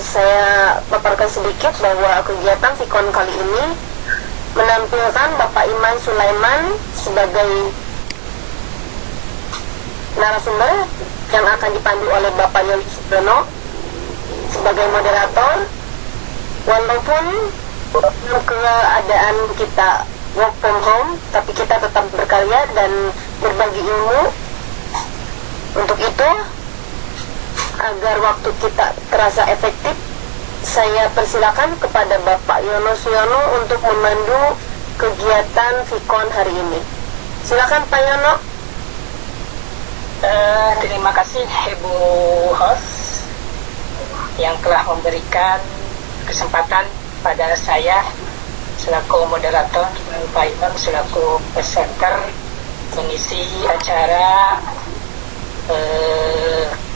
Saya paparkan sedikit bahwa kegiatan Sikon kali ini menampilkan Bapak Iman Sulaiman sebagai narasumber yang akan dipandu oleh Bapak Yoli Sudono sebagai moderator. Walaupun keadaan kita work from home, tapi kita tetap berkarya dan berbagi ilmu. Untuk itu, agar waktu kita terasa efektif, saya persilakan kepada Bapak Yono Suyono untuk memandu kegiatan Sikon hari ini. Silakan Pak Yono. Terima kasih Ibu host yang telah memberikan kesempatan pada saya selaku moderator dan Pak Imam selaku presenter mengisi acara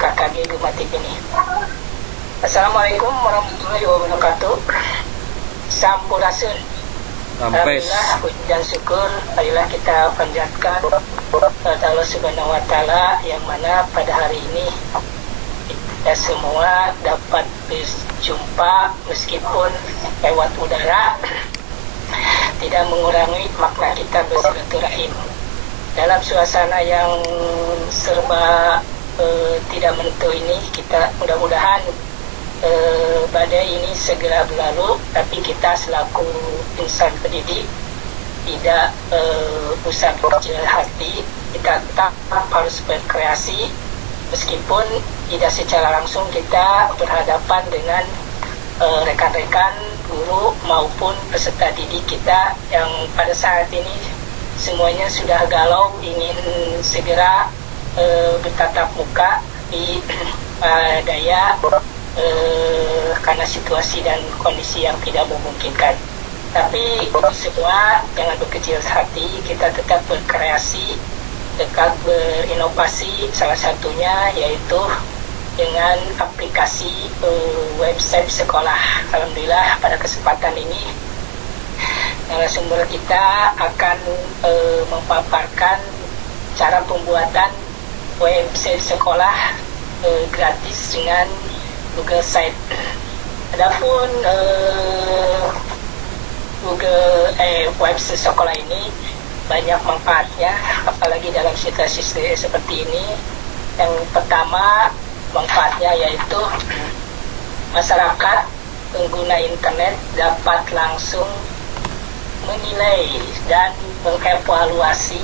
KKG Gumatik ini. Assalamualaikum warahmatullahi wabarakatuh. Sampurasun. Alhamdulillah, puji dan syukur marilah kita panjatkan kepada Allah Subhanahu wa Ta'ala, yang mana pada hari ini kita semua dapat berjumpa meskipun lewat udara, tidak mengurangi makna kita bersilaturahim dalam suasana yang serba tidak menentu ini. Kita mudah-mudahan badai ini segera berlalu, tapi kita selaku insan pendidik tidak usah berkecil hati. Kita tetap harus berkreasi meskipun tidak secara langsung kita berhadapan dengan rekan-rekan guru maupun peserta didik kita yang pada saat ini semuanya sudah galau ingin segera bertatap muka di daya karena situasi dan kondisi yang tidak memungkinkan. Tapi itu semua jangan berkecil hati, kita tetap berkreasi, tetap berinovasi, salah satunya yaitu dengan aplikasi website sekolah. Alhamdulillah pada kesempatan ini narasumber kita akan memaparkan cara pembuatan website sekolah gratis dengan Google Site. Adapun website sekolah ini banyak manfaatnya, apalagi dalam situasi seperti ini. Yang pertama manfaatnya yaitu masyarakat pengguna internet dapat langsung menilai dan mengevaluasi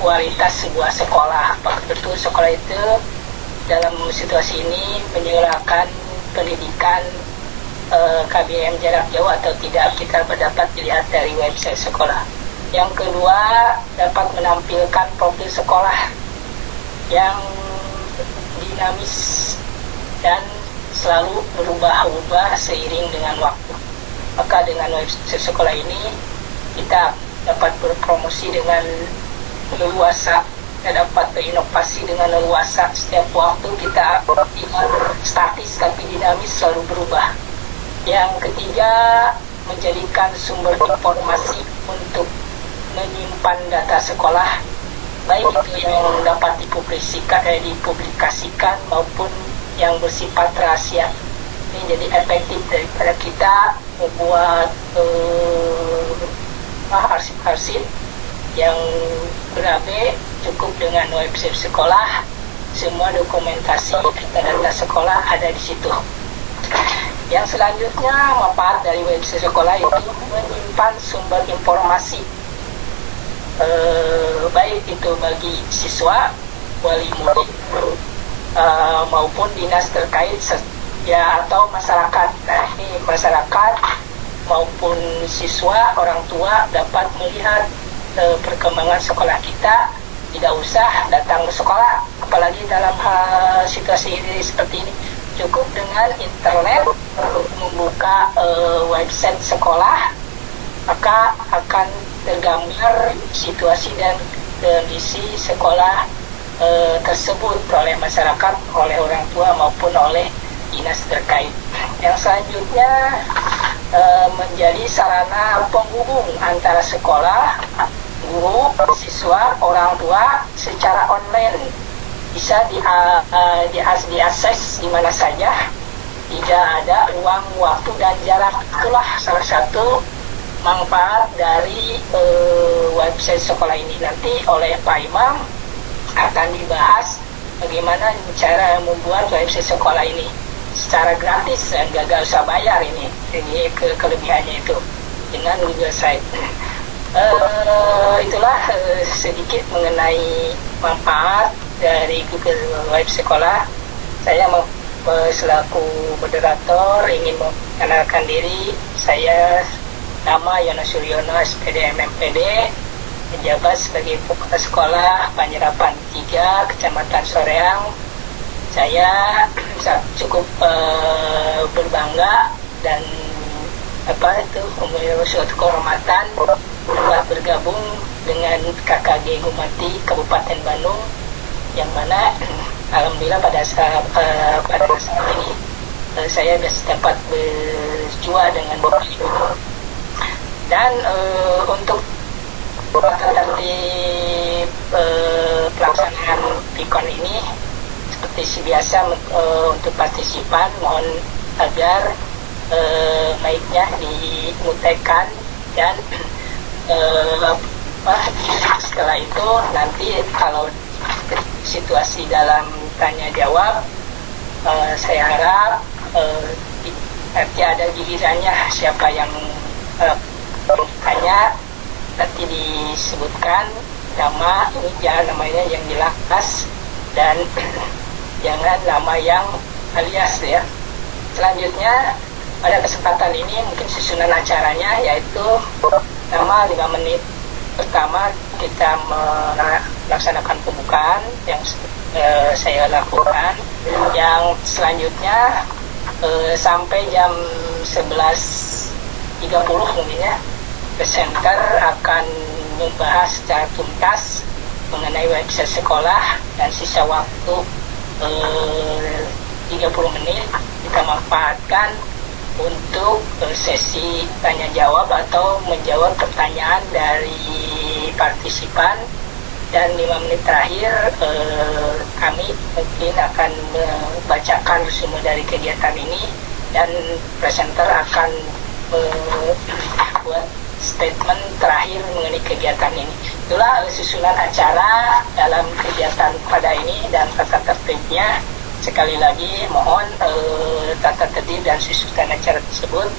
kualitas sebuah sekolah. Apakah betul sekolah itu dalam situasi ini menyediakan pendidikan KBM jarak jauh atau tidak, kita dapat dilihat dari website sekolah. Yang kedua, dapat menampilkan profil sekolah yang dinamis dan selalu berubah-ubah seiring dengan waktu. Maka dengan website sekolah ini kita dapat berpromosi dengan leluasa, kita dapat berinovasi dengan leluasa. Setiap waktu kita tidak statis tapi dinamis, selalu berubah. Yang ketiga, menjadikan sumber informasi untuk menyimpan data sekolah, baik itu yang dapat dipublikasikan maupun yang bersifat rahasia. Ini jadi efektif daripada kita membuat arsip-arsip yang berabe. Cukup dengan website sekolah, semua dokumentasi data sekolah ada di situ. Yang selanjutnya, manfaat dari website sekolah itu menyimpan sumber informasi, baik itu bagi siswa, wali murid, maupun dinas terkait ya atau masyarakat. Nah, ini masyarakat maupun siswa, orang tua dapat melihat perkembangan sekolah kita, tidak usah datang ke sekolah, apalagi dalam situasi ini seperti ini. Cukup dengan internet membuka website sekolah, maka akan tergambar situasi dan kondisi sekolah tersebut oleh masyarakat, oleh orang tua maupun oleh dinas terkait. Yang selanjutnya menjadi sarana penghubung antara sekolah, guru, siswa, orang tua secara online, bisa diakses di mana saja, tidak ada ruang, waktu, dan jarak. Itulah salah satu manfaat dari website sekolah ini. Nanti oleh Pak Imam akan dibahas bagaimana cara membuat website sekolah ini secara gratis dan gak usah bayar ini kelebihannya itu dengan Google Site. Itulah sedikit mengenai manfaat dari Google Web Sekolah. Saya selaku moderator ingin mengenalkan diri. Saya nama Yono Suryono, SPD MMPD, menjabat sebagai Kepala Sekolah Panjerapan 3, Kecamatan Soreang. Saya cukup berbangga dan memiliki suatu kehormatan telah bergabung dengan KKG Gumati Kabupaten Bandung, yang mana alhamdulillah pada saat ini saya dapat berjua dengan Bapak Ibu. Dan untuk tertib pelaksanaan PIKON ini seperti biasa, untuk partisipan mohon agar mic-nya dimutekan, dan setelah itu nanti kalau situasi dalam tanya jawab, saya harap nanti ada gilirannya siapa yang tanya, nanti disebutkan nama, ini jangan namanya yang jelas dan jangan nama yang alias ya. Selanjutnya pada kesempatan ini mungkin susunan acaranya yaitu nama 5 menit pertama kita melaksanakan pembukaan yang saya lakukan, yang selanjutnya sampai jam 11.30 mungkin ya, presenter akan membahas secara tuntas mengenai website sekolah, dan sisa waktu 30 menit kita manfaatkan untuk sesi tanya jawab atau menjawab pertanyaan dari partisipan, dan 5 menit terakhir kami mungkin akan membacakan resume dari kegiatan ini, dan presenter akan membuat statement terakhir mengenai kegiatan ini. Itulah susunan acara dalam kegiatan pada ini dan tata tertibnya. Sekali lagi mohon tata tertib dan susunan acara tersebut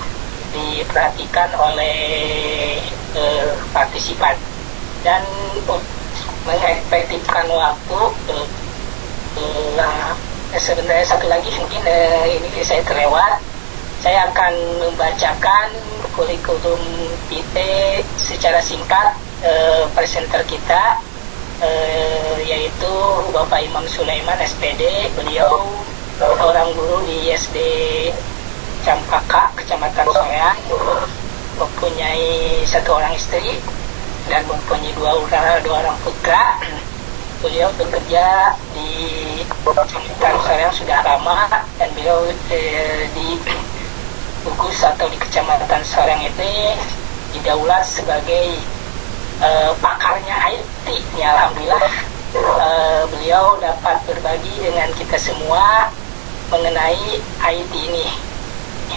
diperhatikan oleh partisipan. Dan mengefektifkan waktu, sebenarnya satu lagi mungkin ini saya terlewat, saya akan membacakan kurikulum PT secara singkat. Presenter kita yaitu Bapak Imam Sulaiman SPD. Beliau orang guru di SD Campaka, Kecamatan Soreang, mempunyai 1 orang istri dan mempunyai 2 orang putra. Beliau bekerja di Kecamatan Soreang sudah lama, dan beliau di Bukus atau di Kecamatan Soreang ini didaulat sebagai pakarnya IT. Ya, alhamdulillah beliau dapat berbagi dengan kita semua mengenai IT ini,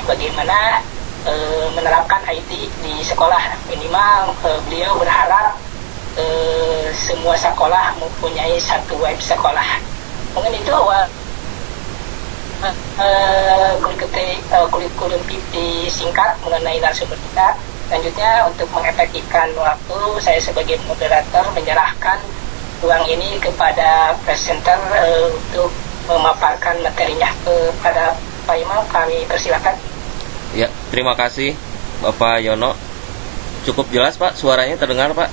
bagaimana menerapkan IT di sekolah. Minimal beliau berharap semua sekolah mempunyai 1 web sekolah. Mungkin itu kurikulum PT singkat mengenai narasumber kita. Selanjutnya, untuk mengefektifkan waktu, saya sebagai moderator menyerahkan ruang ini kepada presenter untuk memaparkan materinya. Kepada Pak Imam, kami persilakan. Ya, terima kasih Bapak Yono. Cukup jelas Pak, suaranya terdengar Pak.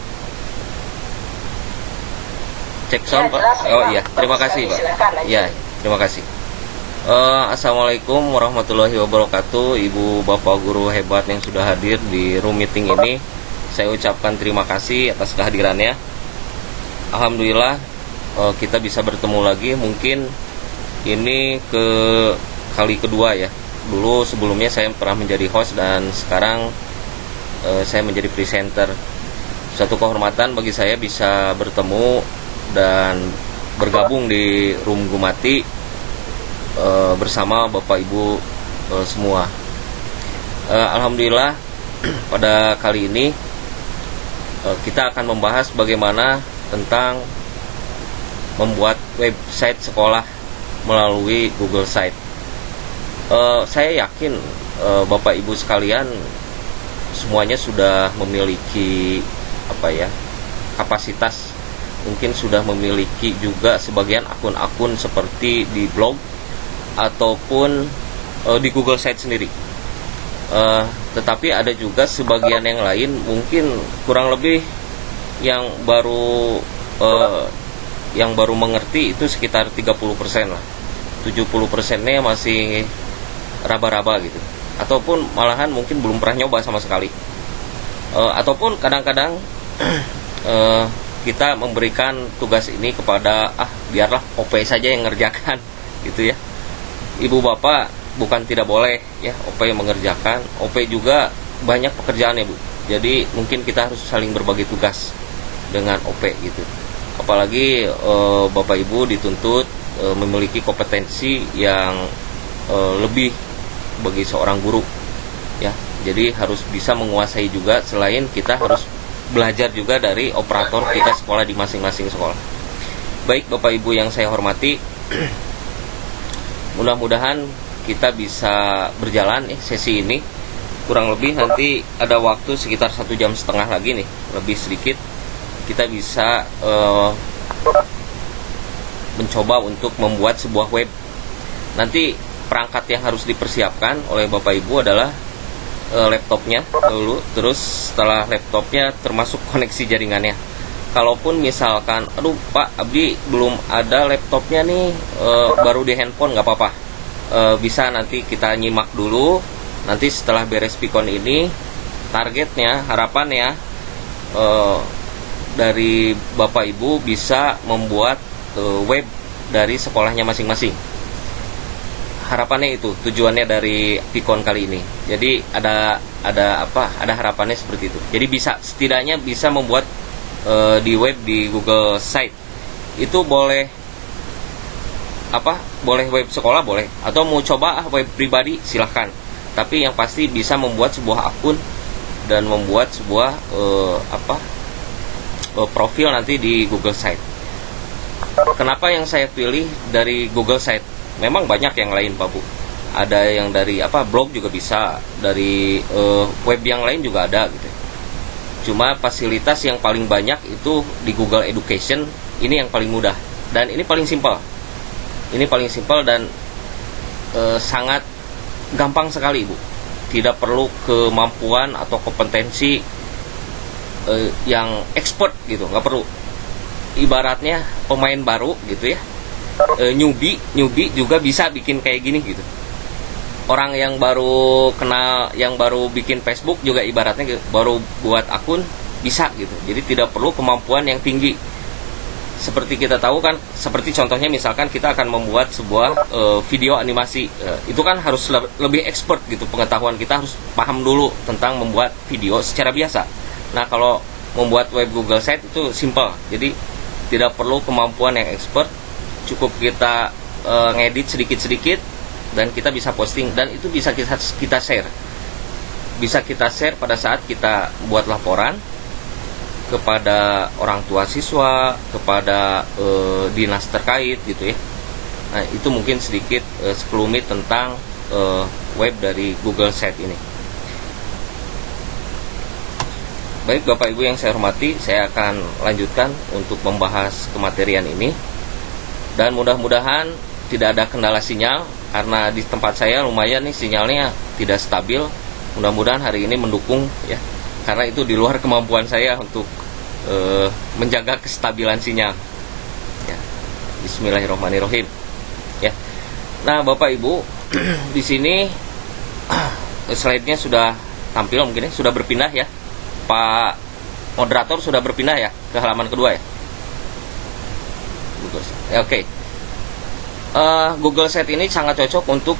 Cek sound Pak. Jelas, oh iya, terima kasih Pak. Ya, terima kasih. Assalamualaikum warahmatullahi wabarakatuh. Ibu bapak guru hebat yang sudah hadir di room meeting ini, saya ucapkan terima kasih atas kehadirannya. Alhamdulillah kita bisa bertemu lagi. Mungkin ini ke kali kedua ya. Dulu sebelumnya saya pernah menjadi host, dan sekarang saya menjadi presenter. Suatu kehormatan bagi saya bisa bertemu dan bergabung di Room Gumati bersama Bapak Ibu semua. Alhamdulillah pada kali ini kita akan membahas bagaimana tentang membuat website sekolah melalui Google Site. Saya yakin Bapak Ibu sekalian semuanya sudah memiliki kapasitas, mungkin sudah memiliki juga sebagian akun-akun seperti di blog ataupun di Google Site sendiri. Tetapi ada juga sebagian yang lain mungkin kurang lebih yang baru mengerti itu sekitar 30% lah. 70%-nya masih raba-raba gitu. Ataupun malahan mungkin belum pernah nyoba sama sekali. Ataupun kadang-kadang kita memberikan tugas ini kepada biarlah OP saja yang ngerjakan gitu ya. Ibu bapak bukan tidak boleh ya OP yang mengerjakan, OP juga banyak pekerjaan ya Bu. Jadi mungkin kita harus saling berbagi tugas dengan OP gitu. Apalagi bapak ibu dituntut memiliki kompetensi yang lebih bagi seorang guru ya. Jadi harus bisa menguasai juga, selain kita harus belajar juga dari operator kita sekolah di masing-masing sekolah. Baik Bapak Ibu yang saya hormati, mudah-mudahan kita bisa berjalan sesi ini. Kurang lebih nanti ada waktu sekitar 1,5 jam lagi nih, lebih sedikit kita bisa mencoba untuk membuat sebuah web. Nanti perangkat yang harus dipersiapkan oleh Bapak Ibu adalah laptopnya dulu, terus setelah laptopnya termasuk koneksi jaringannya. Kalaupun misalkan, aduh Pak Abdi belum ada laptopnya nih, baru di handphone, nggak apa-apa, bisa nanti kita nyimak dulu. Nanti setelah beres Pikon ini, targetnya, harapannya dari Bapak Ibu bisa membuat web dari sekolahnya masing-masing. Harapannya itu, tujuannya dari Pikon kali ini. Jadi ada harapannya seperti itu. Jadi setidaknya bisa membuat di web di Google Site. Itu boleh web sekolah boleh, atau mau coba web pribadi silahkan. Tapi yang pasti bisa membuat sebuah akun dan membuat sebuah profil nanti di Google Site. Kenapa yang saya pilih dari Google Site? Memang banyak yang lain Pak Bu. Ada yang dari blog juga bisa, dari web yang lain juga ada gitu. Cuma fasilitas yang paling banyak itu di Google Education, ini yang paling mudah dan ini paling simpel. Ini paling simpel dan sangat gampang sekali Bu. Tidak perlu kemampuan atau kompetensi yang expert gitu, nggak perlu. Ibaratnya pemain baru gitu ya. Newbie juga bisa bikin kayak gini gitu. Orang yang baru kenal, yang baru bikin Facebook juga ibaratnya gitu, baru buat akun bisa gitu. Jadi tidak perlu kemampuan yang tinggi. Seperti kita tahu kan, seperti contohnya misalkan kita akan membuat sebuah video animasi, itu kan harus lebih expert gitu, pengetahuan kita harus paham dulu tentang membuat video secara biasa. Nah kalau membuat web Google Site itu simple, jadi tidak perlu kemampuan yang expert. Cukup kita ngedit sedikit-sedikit dan kita bisa posting, dan itu bisa kita share. Bisa kita share pada saat kita buat laporan kepada orang tua siswa, kepada dinas terkait gitu ya. Nah, itu mungkin sedikit sekelumit tentang web dari Google Site ini. Baik Bapak Ibu yang saya hormati, saya akan lanjutkan untuk membahas kematerian ini. Dan mudah-mudahan tidak ada kendala sinyal, karena di tempat saya lumayan nih sinyalnya tidak stabil. Mudah-mudahan hari ini mendukung ya, karena itu di luar kemampuan saya untuk menjaga kestabilan sinyal. Ya. Bismillahirrahmanirrahim. Ya. Nah Bapak Ibu, di sini slide-nya sudah tampil mungkin ya, sudah berpindah ya. Pak moderator sudah berpindah ya ke halaman kedua ya. Oke. Google Site ini sangat cocok untuk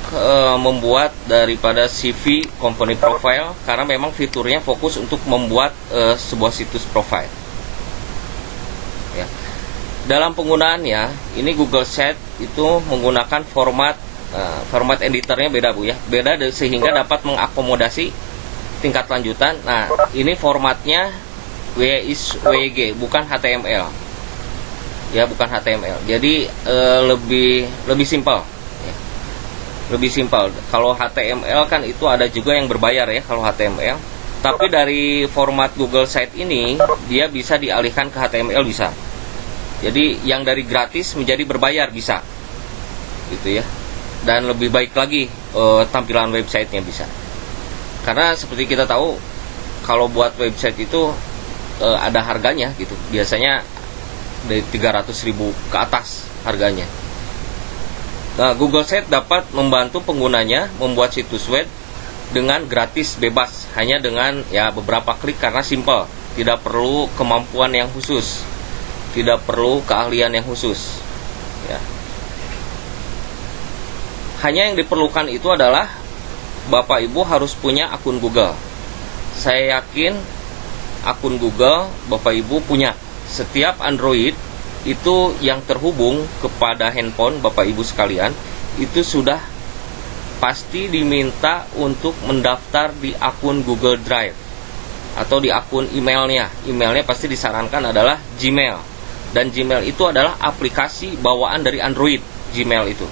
membuat daripada CV company profile, karena memang fiturnya fokus untuk membuat sebuah situs profile. Ya. dalam penggunaannya ini Google Sheet itu menggunakan format editornya beda Bu ya, beda sehingga dapat mengakomodasi tingkat lanjutan. Nah, ini formatnya WG bukan HTML ya, bukan HTML. Jadi lebih simpel ya. Lebih simpel. Kalau HTML kan itu ada juga yang berbayar ya kalau HTML, tapi dari format Google Sheet ini dia bisa dialihkan ke HTML bisa. Jadi yang dari gratis menjadi berbayar bisa gitu ya, dan lebih baik lagi tampilan websitenya bisa. Karena seperti kita tahu kalau buat website itu ada harganya gitu. Biasanya dari 300.000 ke atas harganya. Nah, Google Sheet dapat membantu penggunanya membuat situs web dengan gratis bebas, hanya dengan ya beberapa klik karena simple, tidak perlu kemampuan yang khusus, tidak perlu keahlian yang khusus. Ya. Hanya yang diperlukan itu adalah Bapak Ibu harus punya akun Google. Saya yakin akun Google Bapak Ibu punya. Setiap Android itu yang terhubung kepada handphone Bapak Ibu sekalian itu sudah pasti diminta untuk mendaftar di akun Google Drive atau di akun emailnya. Emailnya pasti disarankan adalah Gmail. Dan Gmail itu adalah aplikasi bawaan dari Android. Gmail itu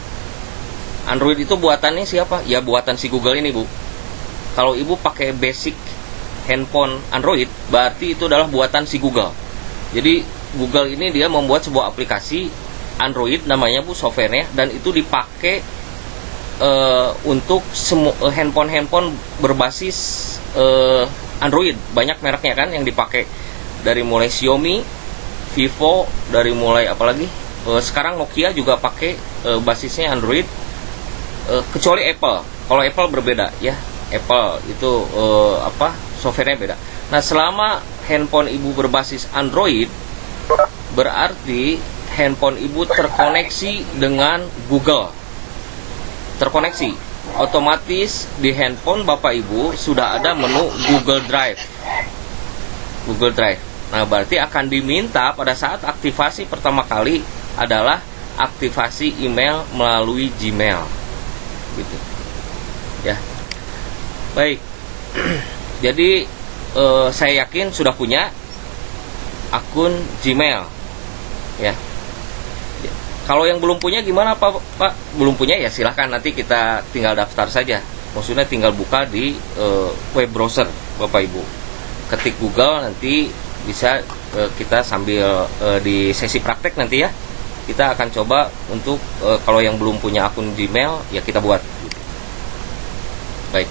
Android itu buatannya siapa? Ya buatan si Google ini Bu. Kalau Ibu pakai basic handphone Android, berarti itu adalah buatan si Google. Jadi Google ini dia membuat sebuah aplikasi Android namanya Bu, softwarenya, dan itu dipakai untuk semua handphone berbasis Android. Banyak mereknya kan yang dipakai, dari mulai Xiaomi, Vivo, dari mulai apalagi sekarang Nokia juga pakai basisnya Android. Kecuali Apple. Kalau Apple berbeda ya. Apple itu softwarenya beda. Nah, selama handphone Ibu berbasis Android, berarti handphone Ibu terkoneksi dengan Google. Terkoneksi. Otomatis di handphone Bapak Ibu sudah ada menu Google Drive. Google Drive. Nah, berarti akan diminta pada saat aktivasi pertama kali adalah aktivasi email melalui Gmail. Gitu ya. Baik. Jadi saya yakin sudah punya akun Gmail ya. Kalau yang belum punya gimana Pak? Belum punya ya silahkan, nanti kita tinggal daftar saja. Maksudnya tinggal buka di web browser Bapak Ibu, ketik Google, nanti bisa kita sambil di sesi praktek nanti ya, kita akan coba untuk kalau yang belum punya akun Gmail ya kita buat. Baik.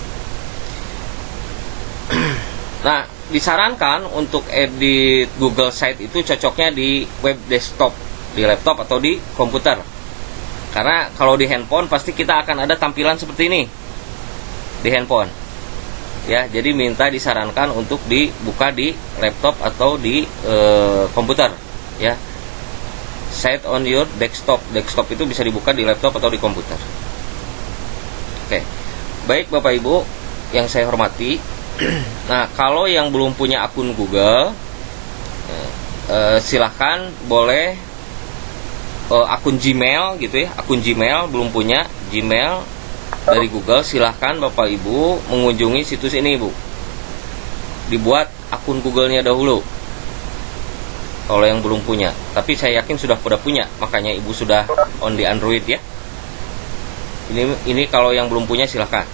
Nah, disarankan untuk edit Google Sheet itu cocoknya di web desktop, di laptop atau di komputer. Karena kalau di handphone pasti kita akan ada tampilan seperti ini di handphone. Ya, jadi disarankan untuk dibuka di laptop atau di komputer ya. Set on your desktop. Desktop itu bisa dibuka di laptop atau di komputer. Oke. Baik Bapak Ibu yang saya hormati. Nah, kalau yang belum punya akun Google, silahkan boleh akun Gmail gitu ya. Akun Gmail belum punya Gmail dari Google, silahkan Bapak Ibu mengunjungi situs ini Bu. Dibuat akun Google-nya dahulu. Kalau yang belum punya, tapi saya yakin sudah pada punya, makanya Ibu sudah on di Android ya. Ini kalau yang belum punya silahkan.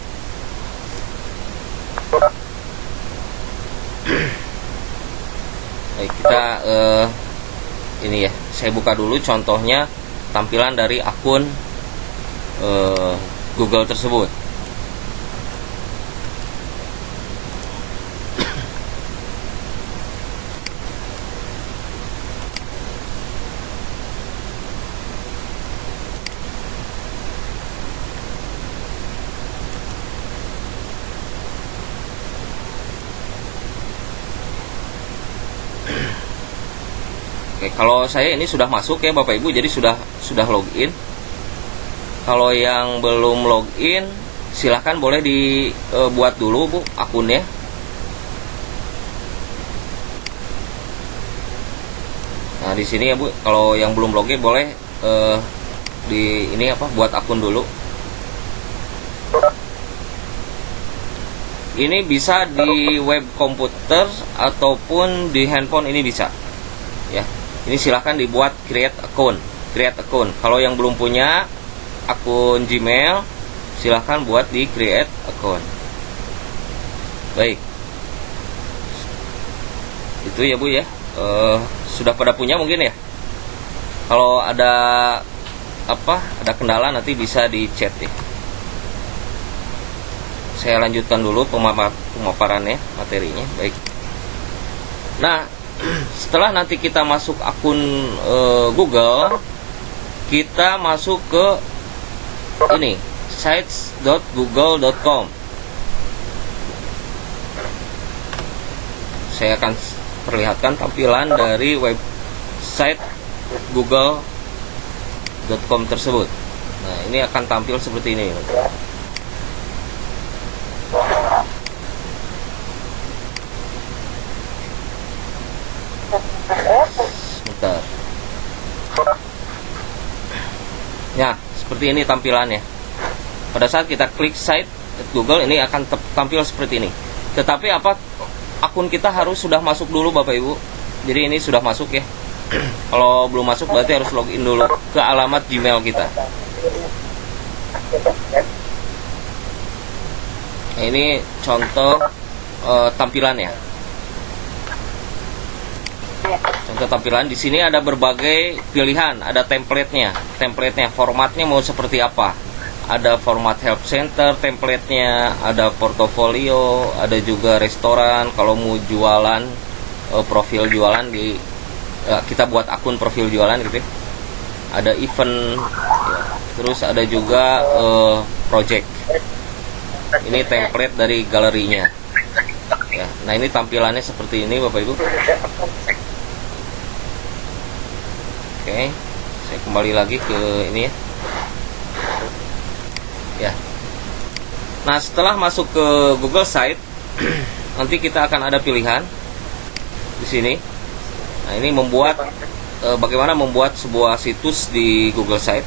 Baik, kita ini ya, saya buka dulu contohnya tampilan dari akun Google tersebut. Oke, kalau saya ini sudah masuk ya Bapak Ibu, jadi sudah login. Kalau yang belum login, silahkan boleh dibuat dulu Bu akunnya. Nah, di sini ya Bu, kalau yang belum login boleh di ini apa, buat akun dulu. Ini bisa di web komputer ataupun di handphone, ini bisa. Ya. Ini silahkan dibuat create account. Kalau yang belum punya akun Gmail, silahkan buat di create account. Baik. Itu ya Bu ya. Sudah pada punya mungkin ya. Kalau ada ada kendala nanti bisa di chat ya. Saya lanjutkan dulu pemaparannya, materinya. Baik. Nah, setelah nanti kita masuk akun Google, kita masuk ke ini sites.google.com. Saya akan perlihatkan tampilan dari website google.com tersebut. Nah, ini akan tampil seperti ini. Sebentar. Ya, seperti ini tampilannya. Pada saat kita klik site Google, ini akan tampil seperti ini. Tetapi akun kita harus sudah masuk dulu Bapak Ibu. Jadi ini sudah masuk ya. Kalau belum masuk berarti harus login dulu ke alamat Gmail kita. Nah, ini contoh tampilannya. Contoh tampilan di sini ada berbagai pilihan, ada template-nya, formatnya mau seperti apa. Ada format help center template-nya, ada portofolio, ada juga restoran. Kalau mau jualan, profil jualan kita buat akun profil jualan gitu ya. Ada event, ya. Terus ada juga project. Ini template dari galerinya. Ya, nah ini tampilannya seperti ini Bapak Ibu. Oke, saya kembali lagi ke ini ya. Ya. Nah, setelah masuk ke Google Site, nanti kita akan ada pilihan di sini. Nah, ini bagaimana membuat sebuah situs di Google Site.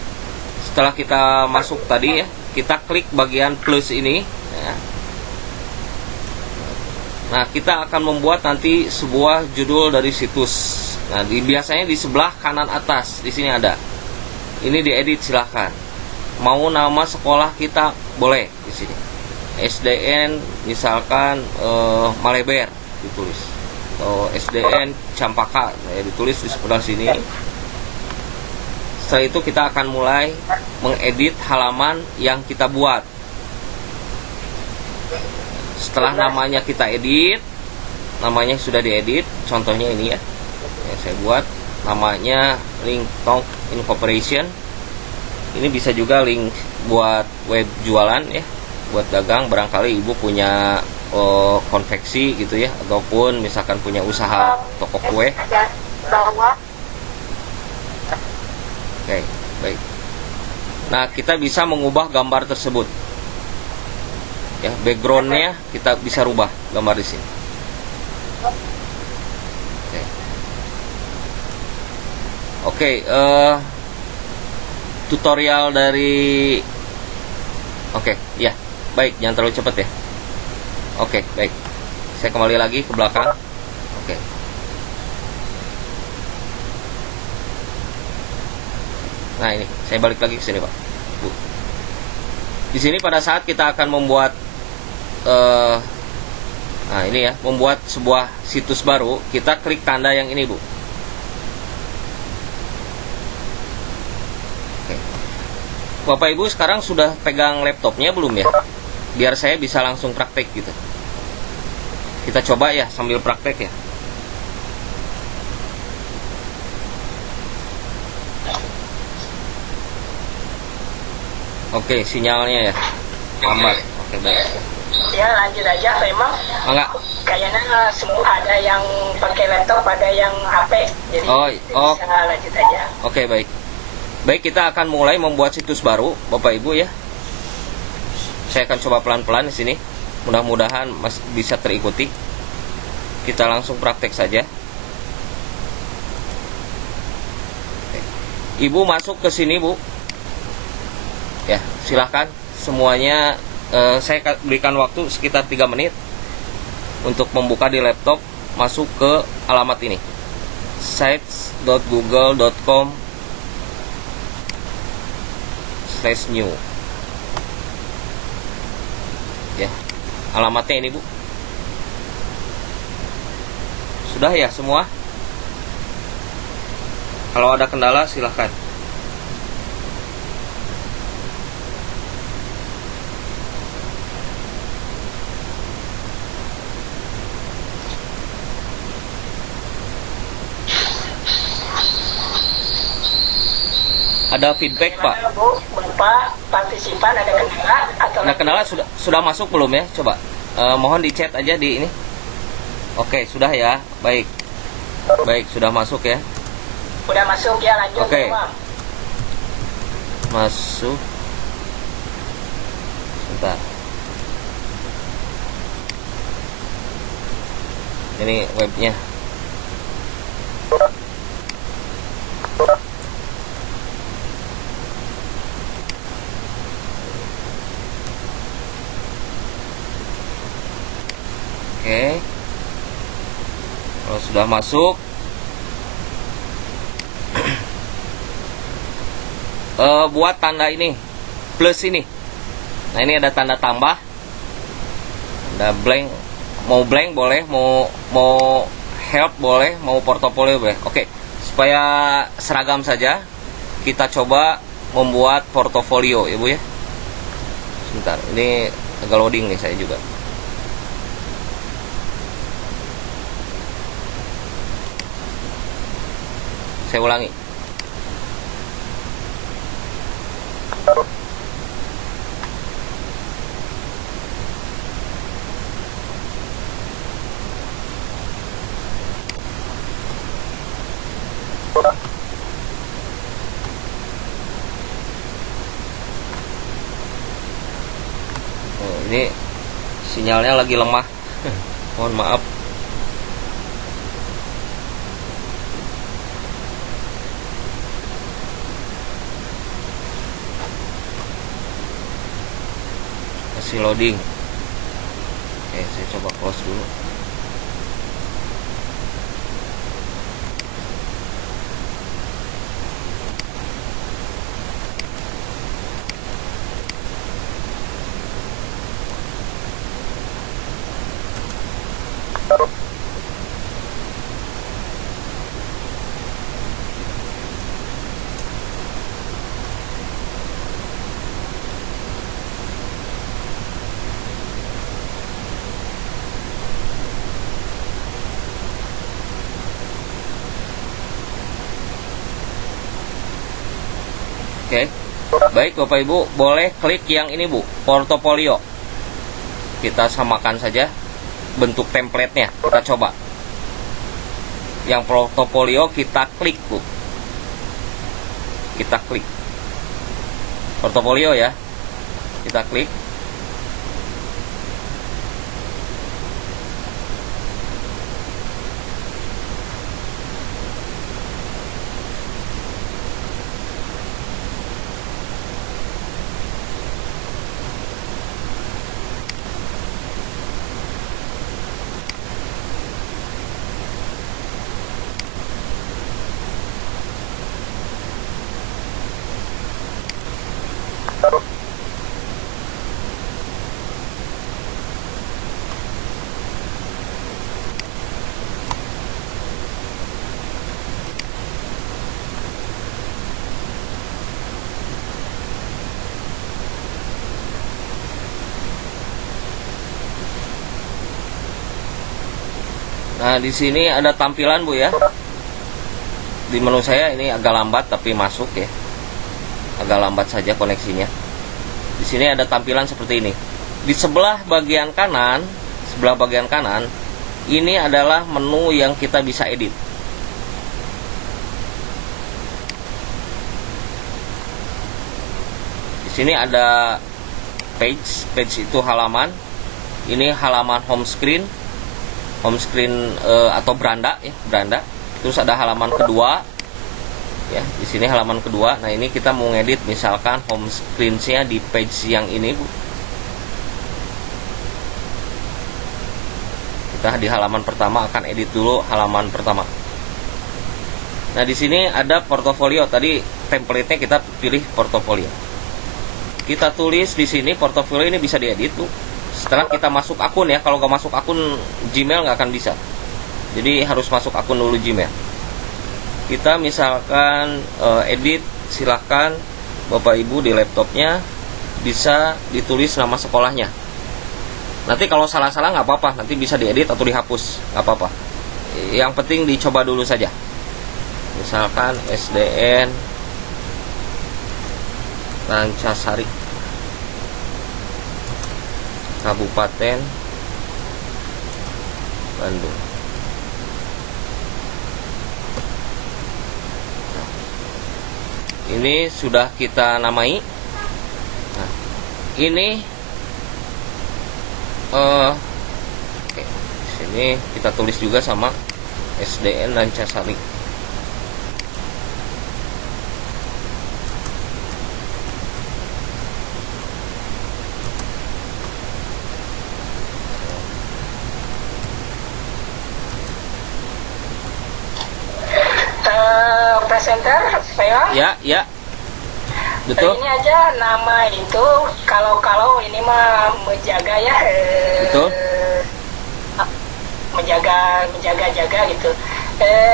Setelah kita masuk tadi ya, kita klik bagian plus ini. Ya. Nah, kita akan membuat nanti sebuah judul dari situs. Nah, biasanya di sebelah kanan atas di sini ada. Ini diedit silahkan. Mau nama sekolah kita boleh di sini. SDN misalkan Maleber ditulis. Atau SDN Campaka ditulis di sebelah sini. Setelah itu kita akan mulai mengedit halaman yang kita buat. Setelah namanya kita edit, namanya sudah diedit, contohnya ini ya. Saya buat namanya link talk incorporation. Ini bisa juga link buat web jualan ya, buat dagang. Barangkali ibu punya konveksi gitu ya, ataupun misalkan punya usaha toko kue. Oke, baik. Nah, kita bisa mengubah gambar tersebut. Ya, backgroundnya kita bisa rubah gambar di sini. Oke, tutorial dari ya, baik, jangan terlalu cepat ya. Oke, baik. Saya kembali lagi ke belakang. Oke. Nah, ini saya balik lagi ke sini, Pak. Bu. Di sini pada saat kita akan membuat nah, ini ya, membuat sebuah situs baru, kita klik tanda yang ini, Bu. Bapak Ibu sekarang sudah pegang laptopnya belum ya? Biar saya bisa langsung praktek gitu. Kita coba ya sambil praktek ya. Oke, sinyalnya ya lambat. Oke, baik. Ya, lanjut aja memang. Enggak. Kayaknya semua ada yang pakai laptop, ada yang HP. Jadi bisa lanjut aja. Oke, baik. Baik, kita akan mulai membuat situs baru, Bapak Ibu ya. Saya akan coba pelan-pelan di sini. Mudah-mudahan bisa terikuti. Kita langsung praktek saja. Ibu masuk ke sini, Bu. Ya, silahkan semuanya. Saya berikan waktu sekitar 3 menit untuk membuka di laptop, masuk ke alamat ini, sites.google.com/new. Ya, alamatnya ini, Bu. Sudah ya semua? Kalau ada kendala silahkan. Ada feedback, Pak? Gimana, Bu, Bapak partisipan ada kendala atau Nah, kendala sudah masuk belum ya? Coba mohon di chat aja di ini. Oke, sudah ya. Baik. Baik, sudah masuk ya. udah masuk ya, lanjut. Oke. Bang. Masuk. Sebentar. Ini webnya. Oke. Kalau sudah masuk, buat tanda ini, plus ini. Nah, ini ada tanda tambah, ada blank. Mau blank boleh, mau help boleh, mau portofolio boleh. Oke, supaya seragam saja, kita coba membuat portofolio ya, Bu ya. Sebentar, ini agak loading nih saya juga. Saya ulangi. Oh, ini sinyalnya lagi lemah. Mohon maaf. Masih loading. Oke, saya coba close dulu. Oke. Baik Bapak Ibu, boleh klik yang ini Bu, portofolio. Kita samakan saja bentuk template-nya. Kita coba. Yang portofolio kita klik Bu. Kita klik. Portofolio ya. Kita klik. Nah, di sini ada tampilan Bu ya. Di menu saya ini agak lambat tapi masuk ya. Agak lambat saja koneksinya. Di sini ada tampilan seperti ini. Di sebelah bagian kanan, ini adalah menu yang kita bisa edit. Di sini ada page itu halaman. Ini halaman home screen atau beranda ya, beranda. Terus ada halaman kedua, Ya, di sini halaman kedua. Nah, ini kita mau ngedit misalkan home screen-nya di page yang ini, Bu. Kita di halaman pertama akan edit dulu halaman pertama. Nah, di sini ada portofolio. Tadi template-nya kita pilih portofolio. Kita tulis di sini portofolio ini bisa diedit, Bu. Setelah kita masuk akun ya. Kalau nggak masuk akun Gmail nggak akan bisa. Jadi harus masuk akun dulu Gmail. Kita misalkan edit, silahkan Bapak Ibu di laptopnya bisa ditulis nama sekolahnya. Nanti kalau salah-salah nggak apa-apa, nanti bisa diedit atau dihapus, nggak apa-apa. Yang penting dicoba dulu saja. Misalkan SDN Rancasari, Kabupaten Bandung. Ini sudah kita namai. Nah, ini oke, sini kita tulis juga sama SDN Rancasari. Presenter, saya. Ya. Betul. Ini aja nama itu kalau ini mah menjaga ya. Betul. Menjaga gitu.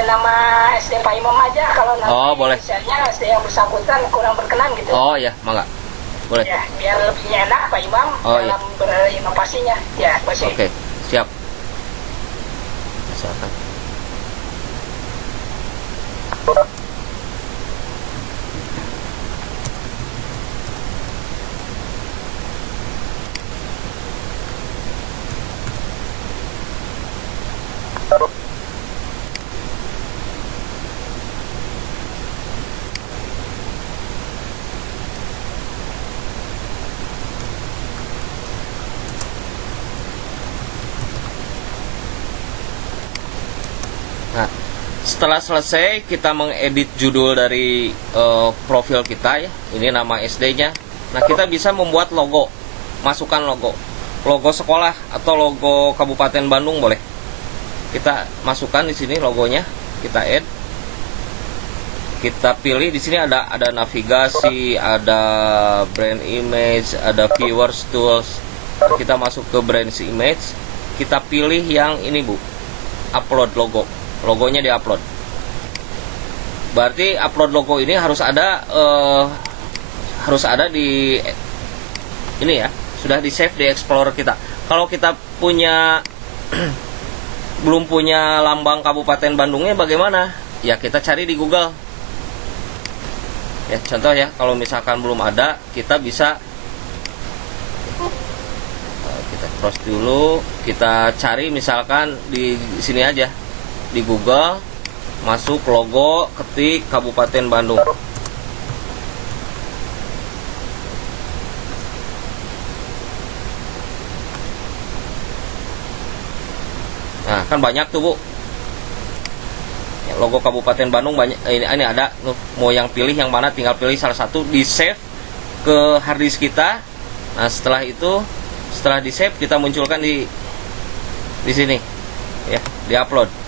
Nama SD Pak Imam aja kalau nama boleh. misalnya SD yang bersangkutan kurang berkenan gitu. Oh ya, mangga. Boleh. Ya, biar lebih enak Pak Imam dalam berinovasinya. Ya, masih. Oke, siap. Misalkan. Nah, setelah selesai kita mengedit judul dari profil kita ya. Ini nama SD-nya. Nah, kita bisa membuat logo. Masukkan logo. Logo sekolah atau logo Kabupaten Bandung boleh. Kita masukkan di sini logonya. Kita add. Kita pilih di sini ada navigasi, ada brand image, ada viewers tools. Kita masuk ke brand image. Kita pilih yang ini, Bu. Upload logo. Logonya di-upload. Berarti upload logo ini harus ada di ini ya, sudah di-save di Explorer kita. Kalau kita punya belum punya lambang Kabupaten Bandungnya bagaimana? Ya kita cari di Google. Ya, contoh ya, kalau misalkan belum ada, kita bisa kita cross dulu, kita cari misalkan di sini aja. Di Google, masuk logo, ketik Kabupaten Bandung. Nah, kan banyak tuh, Bu. Ya, logo Kabupaten Bandung banyak. Ini ada. Mau yang pilih yang mana, tinggal pilih salah satu, di save ke harddisk kita. Nah, setelah itu, setelah di save, kita munculkan di sini, ya, di upload.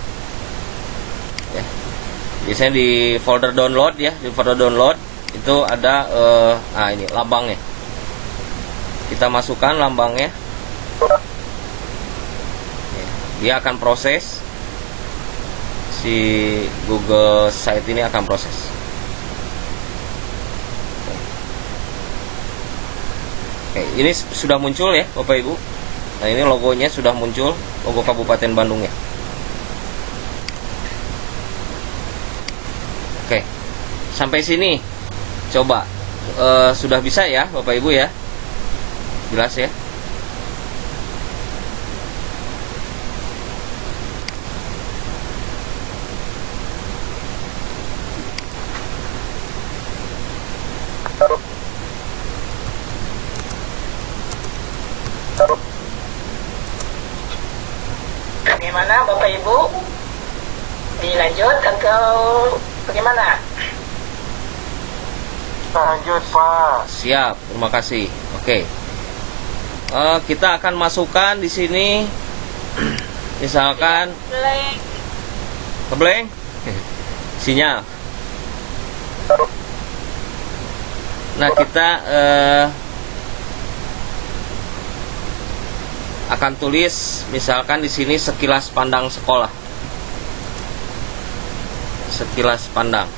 Biasanya di folder download ya, di folder download itu ada ini lambangnya. Kita masukkan lambangnya. Dia akan proses, si Google Site ini akan proses. Oke, ini sudah muncul ya Bapak Ibu. Nah, ini logonya sudah muncul, logo Kabupaten Bandung ya. Oke, sampai sini coba sudah bisa ya Bapak Ibu ya, jelas ya. Bagaimana Bapak Ibu? Dilanjut atau bagaimana? Lanjut, Pak. Siap, terima kasih. Oke. Kita akan masukkan di sini misalkan kebleng sinyal. Nah, kita akan tulis misalkan di sini sekilas pandang sekolah. Sekilas pandang.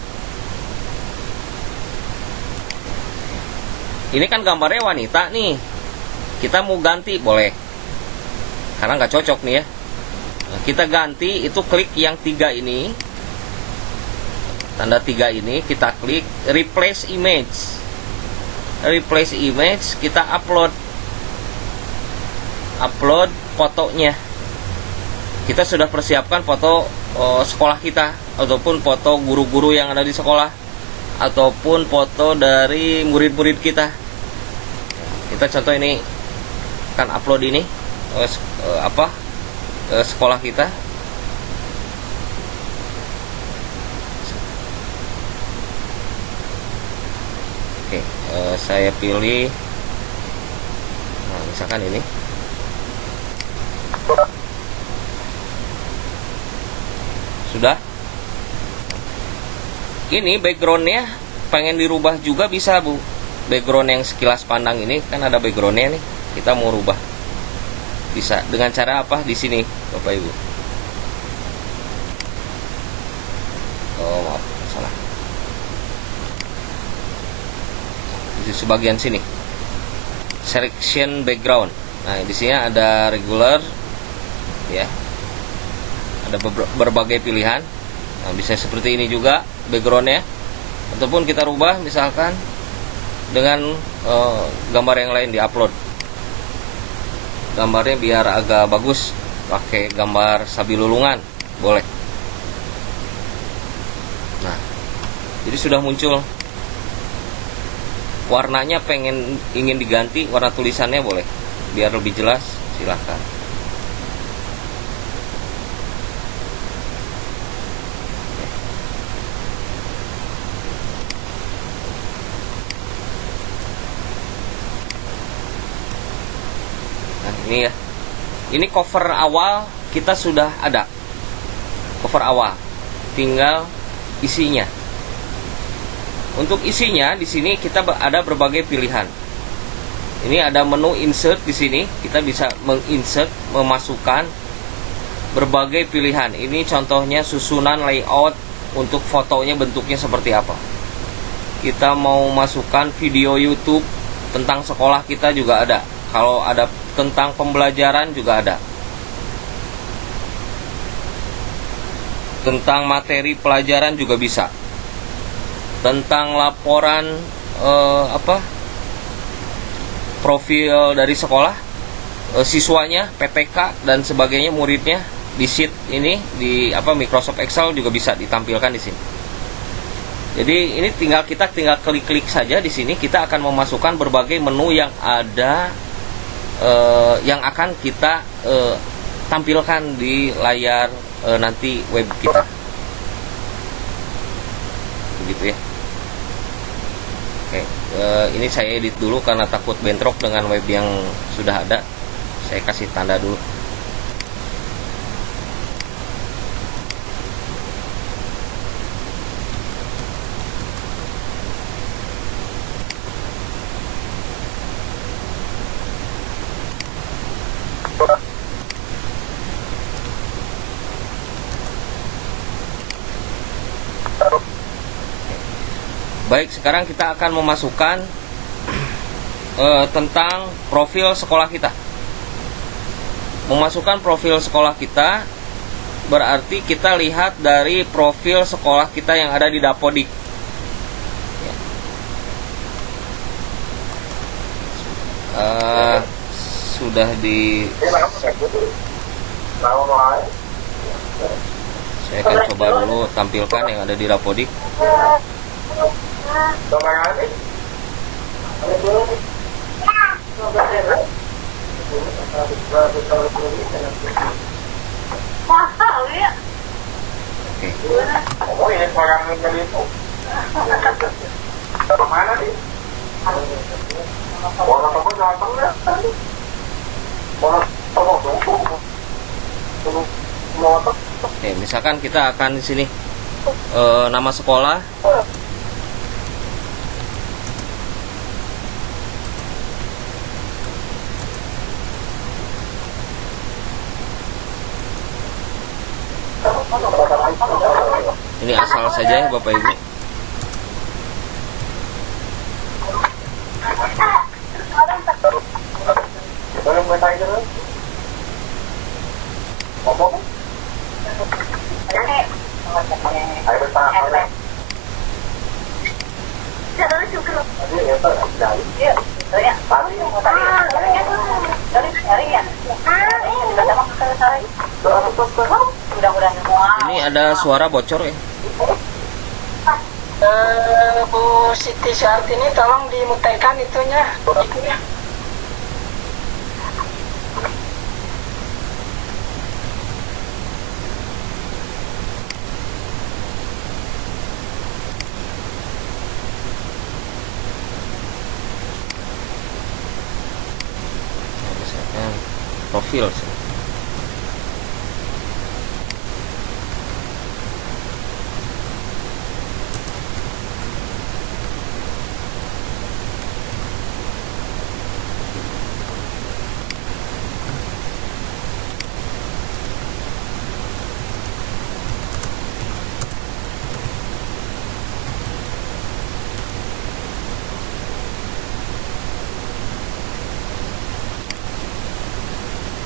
Ini kan gambarnya wanita nih. Kita mau ganti boleh. Karena nggak cocok nih ya. Nah, kita ganti, itu klik yang 3 ini. Tanda 3 ini kita klik replace image. Replace image, kita upload fotonya. Kita sudah persiapkan foto sekolah kita, ataupun foto guru-guru yang ada di sekolah, ataupun foto dari murid-murid kita. Kita contoh ini kan upload ini sekolah kita. Oke, saya pilih, nah, misalkan ini. Sudah. Ini backgroundnya pengen dirubah juga bisa, Bu. Background yang sekilas pandang ini kan ada backgroundnya nih. Kita mau rubah. Bisa dengan cara apa? Di sini, Bapak Ibu. Oh, maaf, salah. Di sebagian sini. Selection background. Nah, di sini ada regular, ya. Ada berbagai pilihan. Nah, bisa seperti ini juga backgroundnya, ataupun kita rubah misalkan dengan gambar yang lain, diupload gambarnya biar agak bagus, pakai gambar sabi lulungan boleh. Nah, jadi sudah muncul. Warnanya ingin diganti warna tulisannya boleh, biar lebih jelas, silahkan. Ini ya, ini cover awal kita sudah ada. Cover awal, tinggal isinya. Untuk isinya di sini kita ada berbagai pilihan. Ini ada menu insert di sini, kita bisa menginsert, memasukkan berbagai pilihan. Ini contohnya susunan layout untuk fotonya, bentuknya seperti apa. Kita mau masukkan video YouTube tentang sekolah kita juga ada. Kalau ada tentang pembelajaran juga ada. Tentang materi pelajaran juga bisa. Tentang laporan profil dari sekolah, siswanya, PTK dan sebagainya, muridnya di sheet ini di Microsoft Excel juga bisa ditampilkan di sini. Jadi ini tinggal klik-klik saja di sini, kita akan memasukkan berbagai menu yang ada, yang akan kita tampilkan di layar nanti web kita. Begitu ya. Oke, ini saya edit dulu karena takut bentrok dengan web yang sudah ada. Saya kasih tanda dulu. Baik, sekarang kita akan memasukkan tentang profil sekolah kita. Memasukkan profil sekolah kita berarti kita lihat dari profil sekolah kita yang ada di Dapodik. Sudah di... Saya akan coba dulu tampilkan yang ada di Dapodik. Oke, misalkan kita akan di sini nama sekolah. Ini asal saja ya Bapak Ibu. Ini ada suara bocor ya. Bu Siti Syartini tolong dimutaikan itunya. Misalkan profil sih.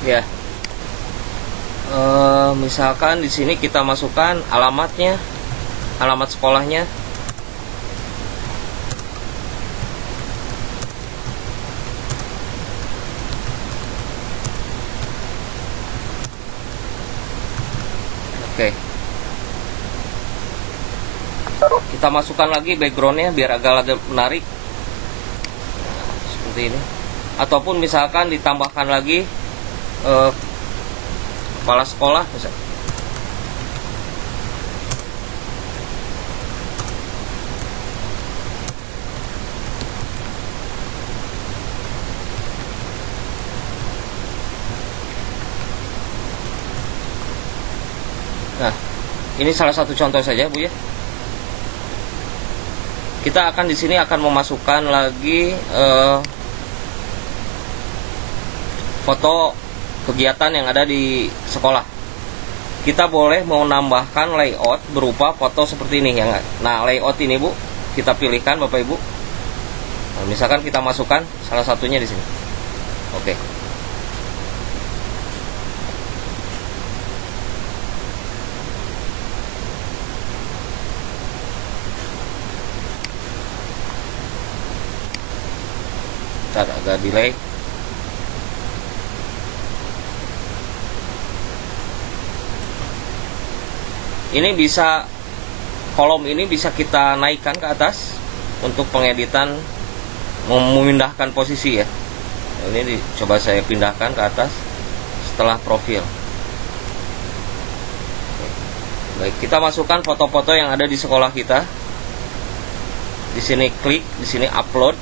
Ya, misalkan di sini kita masukkan alamatnya, alamat sekolahnya. Oke, kita masukkan lagi backgroundnya biar agak menarik. Nah, seperti ini. Ataupun misalkan ditambahkan lagi kepala sekolah bisa. Nah, ini salah satu contoh saja Bu ya. Kita akan di sini akan memasukkan lagi foto kegiatan yang ada di sekolah. Kita boleh mau nambahkan layout berupa foto seperti ini yang. Nah, layout ini Bu, kita pilihkan Bapak Ibu. Nah, misalkan kita masukkan salah satunya di sini. Oke. Ntar agak delay. Ini bisa, kolom ini bisa kita naikkan ke atas untuk pengeditan, memindahkan posisi ya. Ini coba saya pindahkan ke atas setelah profil. Baik, kita masukkan foto-foto yang ada di sekolah kita. Di sini klik, di sini upload.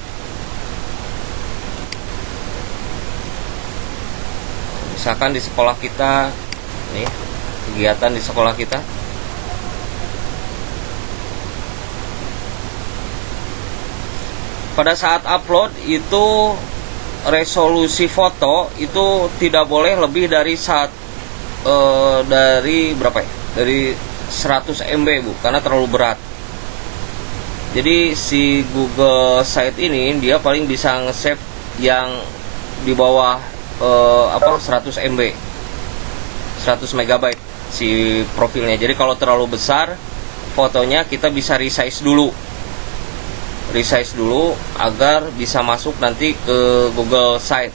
Misalkan di sekolah kita, nih kegiatan di sekolah kita. Pada saat upload itu resolusi foto itu tidak boleh lebih dari dari berapa ya? Dari 100 MB Bu, karena terlalu berat. Jadi si Google Site ini dia paling bisa nge-save yang di bawah 100 MB, 100 MB si profilnya. Jadi kalau terlalu besar fotonya kita bisa resize dulu agar bisa masuk nanti ke Google Site.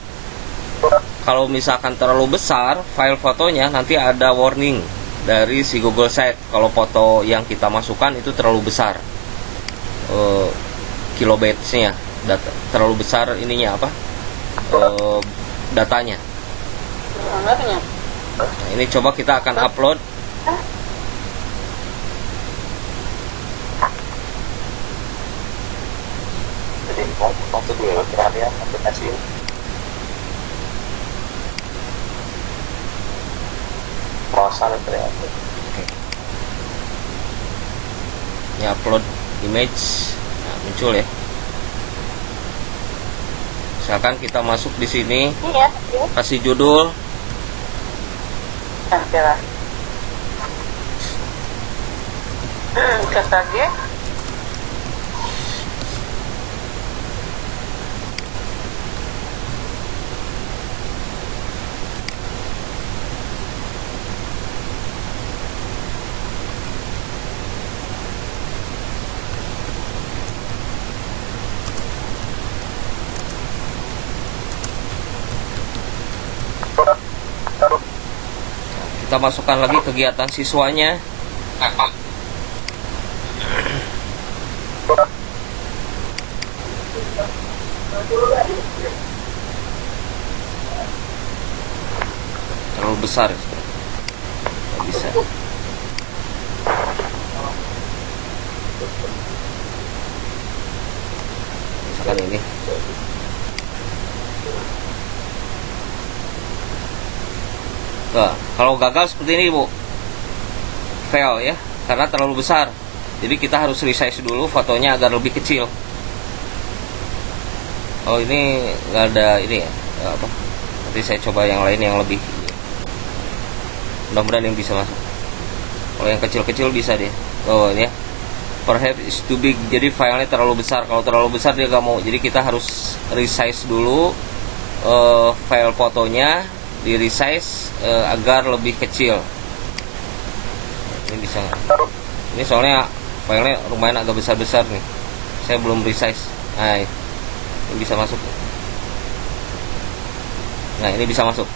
Kalau misalkan terlalu besar file fotonya, nanti ada warning dari si Google Site kalau foto yang kita masukkan itu terlalu besar, kilobytes-nya, terlalu besar ininya datanya. Nah, ini coba kita akan upload. Maksud gue perhatian aplikasi ini. Masalah ternyata. Oke. Ini upload image, nah, muncul ya. Misalkan kita masuk di sini, Iya. kasih judul, Nah, kira. KKG. kita masukkan lagi kegiatan siswanya. Terlalu besar ya, nggak bisa. Misalkan ini. Nah, kalau gagal seperti ini Bu, fail ya, karena terlalu besar. Jadi kita harus resize dulu fotonya agar lebih kecil. Oh ini nggak ada ini ya, apa? Nanti saya coba yang lain yang lebih. Mudah-mudahan yang bisa masuk. Kalau yang kecil-kecil bisa deh. Oh ini ya, perhaps is too big. Jadi filenya terlalu besar. Kalau terlalu besar dia nggak mau. Jadi kita harus resize dulu file fotonya, di resize agar lebih kecil. Ini bisa. Ini soalnya filenya lumayan agak besar-besar nih. Saya belum resize. Nah, ini bisa masuk. Nah, ini bisa masuk.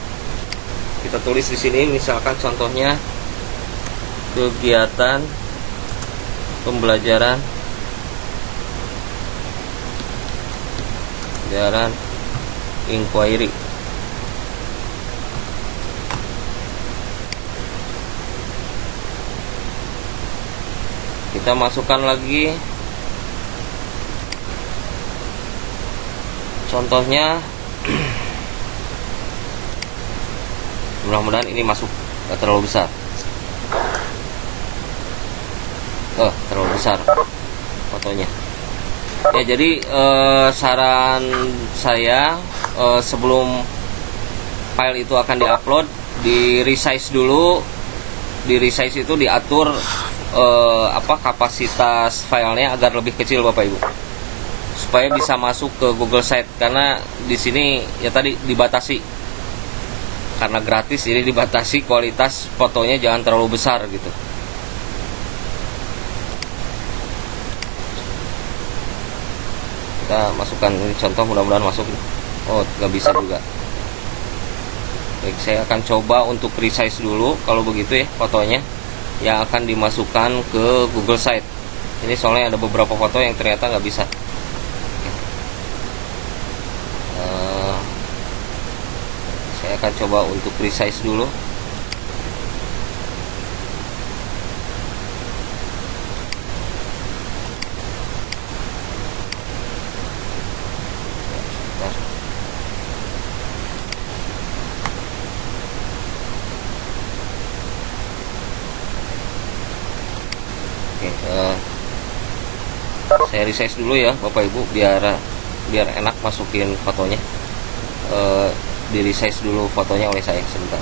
Kita tulis di sini misalkan contohnya kegiatan pembelajaran inquiry. Kita masukkan lagi contohnya. Mudah-mudahan ini masuk, gak terlalu besar. Terlalu besar fotonya. Ya jadi saran saya sebelum file itu akan diupload, di resize dulu. Di resize itu diatur kapasitas filenya agar lebih kecil Bapak Ibu, supaya bisa masuk ke Google Site. Karena di sini ya tadi dibatasi, karena gratis jadi dibatasi kualitas fotonya jangan terlalu besar gitu. Kita masukkan ini contoh, mudah-mudahan masuk. Oh nggak bisa juga. Baik, saya akan coba untuk resize dulu kalau begitu ya fotonya yang akan dimasukkan ke Google Site. Ini soalnya ada beberapa foto yang ternyata nggak bisa. Saya akan coba untuk resize dulu. Saya resize dulu ya Bapak Ibu, biar enak masukin fotonya. Di resize dulu fotonya oleh saya sebentar.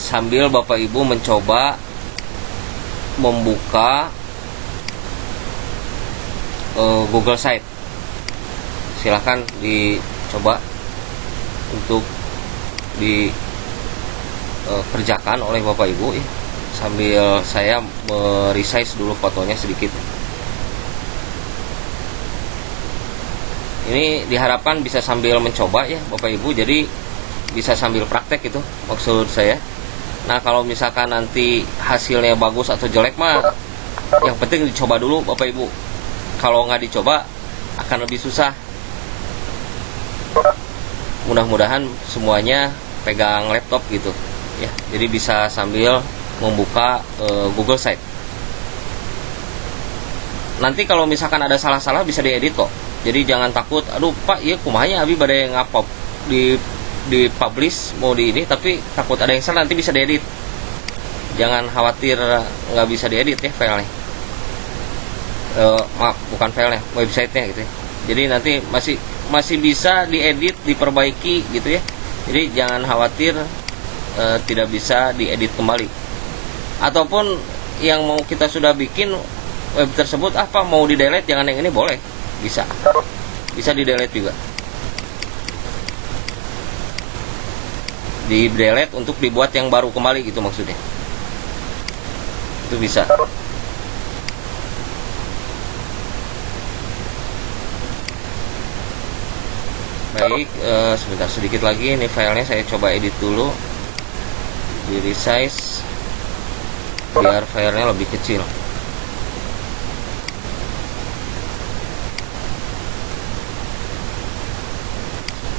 Sambil Bapak Ibu mencoba membuka Google Site, silahkan dicoba untuk dikerjakan oleh Bapak Ibu ya, sambil saya resize dulu fotonya sedikit. Ini diharapkan bisa sambil mencoba ya Bapak Ibu, jadi bisa sambil praktek itu maksud saya. Nah kalau misalkan nanti hasilnya bagus atau jelek mah yang penting dicoba dulu Bapak Ibu. Kalau nggak dicoba akan lebih susah. Mudah-mudahan semuanya pegang laptop gitu ya, jadi bisa sambil membuka Google Site. nanti kalau misalkan ada salah-salah bisa diedit kok. Jadi jangan takut, aduh Pak, iya kumahnya abi badai ngapop di publish mau di ini, tapi takut ada yang salah, nanti bisa diedit. Jangan khawatir nggak bisa diedit ya filenya. Maaf, bukan filenya, websitenya gitu ya. Jadi nanti masih bisa diedit, diperbaiki gitu ya. Jadi jangan khawatir tidak bisa diedit kembali. Ataupun yang mau kita sudah bikin web tersebut apa mau di delete, jangan yang ini, boleh, bisa di delete juga, di delete untuk dibuat yang baru kembali gitu maksudnya, itu bisa. Baik, sebentar, sedikit lagi ini filenya saya coba edit dulu, di resize biar filenya lebih kecil.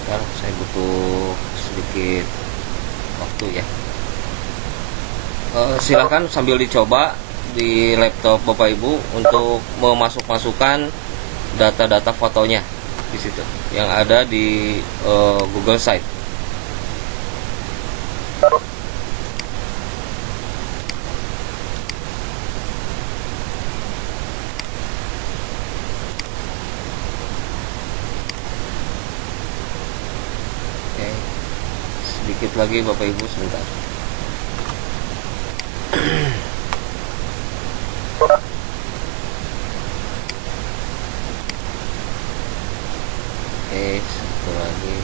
Sebentar, saya butuh sedikit waktu ya. Silahkan sambil dicoba di laptop Bapak Ibu untuk memasukkan data-data fotonya di situ yang ada di Google Site. Oke, sedikit lagi Bapak Ibu, sebentar. Oke, satu lagi.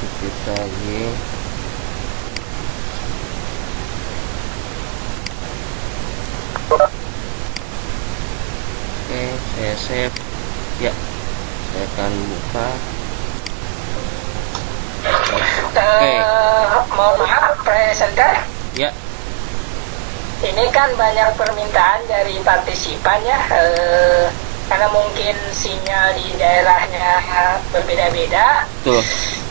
Sedikit lagi. Oke, saya save ya, saya akan buka. Oke, Mohon maaf presenter, ya, ini kan banyak permintaan dari partisipan ya, karena mungkin sinyal di daerahnya berbeda-beda. tuh.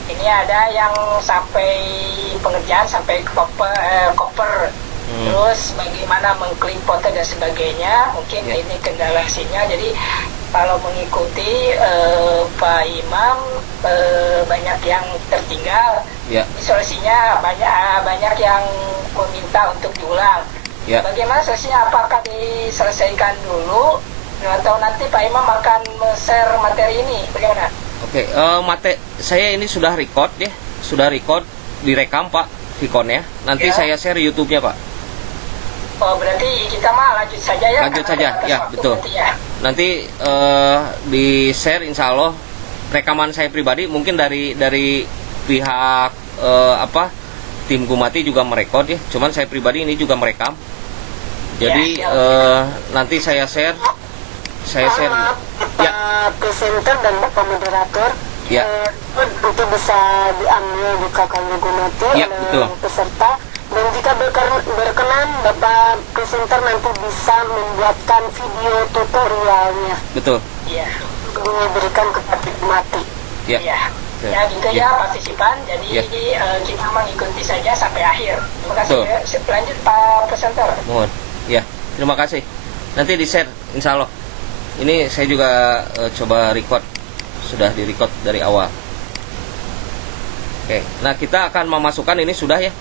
Ini ada yang sampai pengerjaan sampai koper. Terus bagaimana mengklik foto dan sebagainya, mungkin Ya. ini kendala sinyal. Jadi kalau mengikuti Pak Imam, banyak yang tertinggal. Ya, Solusinya banyak yang meminta untuk diulang. ya. Bagaimana solusinya? Apakah diselesaikan dulu atau nanti Pak Imam akan share materi ini? Bagaimana? Oke, saya ini sudah record ya, direkam Pak Vikonnya. Nanti Ya. saya share YouTube-nya Pak. Oh, berarti kita mah lanjut saja ya? Lanjut karena saja, terbatas ya waktu betul. berarti ya. Nanti di share insya Allah rekaman saya pribadi, mungkin dari pihak tim Gumati juga merekod ya. Cuman saya pribadi ini juga merekam. Jadi nanti saya share. Maaf, Bapak Ya. presenter dan Bapak moderator, Ya. itu bisa diambil di kakaknya Gunati Ya, oleh betul. peserta. Dan jika berkenan, Bapak presenter nanti bisa membuatkan video tutorialnya Betul. Iya. diberikan kepada Gunati. Ya. Iya. Ya. Ya gitu ya partisipan. Jadi Ya. kita mengikuti saja sampai akhir. Terima kasih. Betul. Ya. Lanjut Pak presenter. Mohon. Ya, terima kasih. Nanti di share insya Allah. Ini saya juga coba record, sudah di record dari awal. Oke, nah kita akan memasukkan ini sudah ya.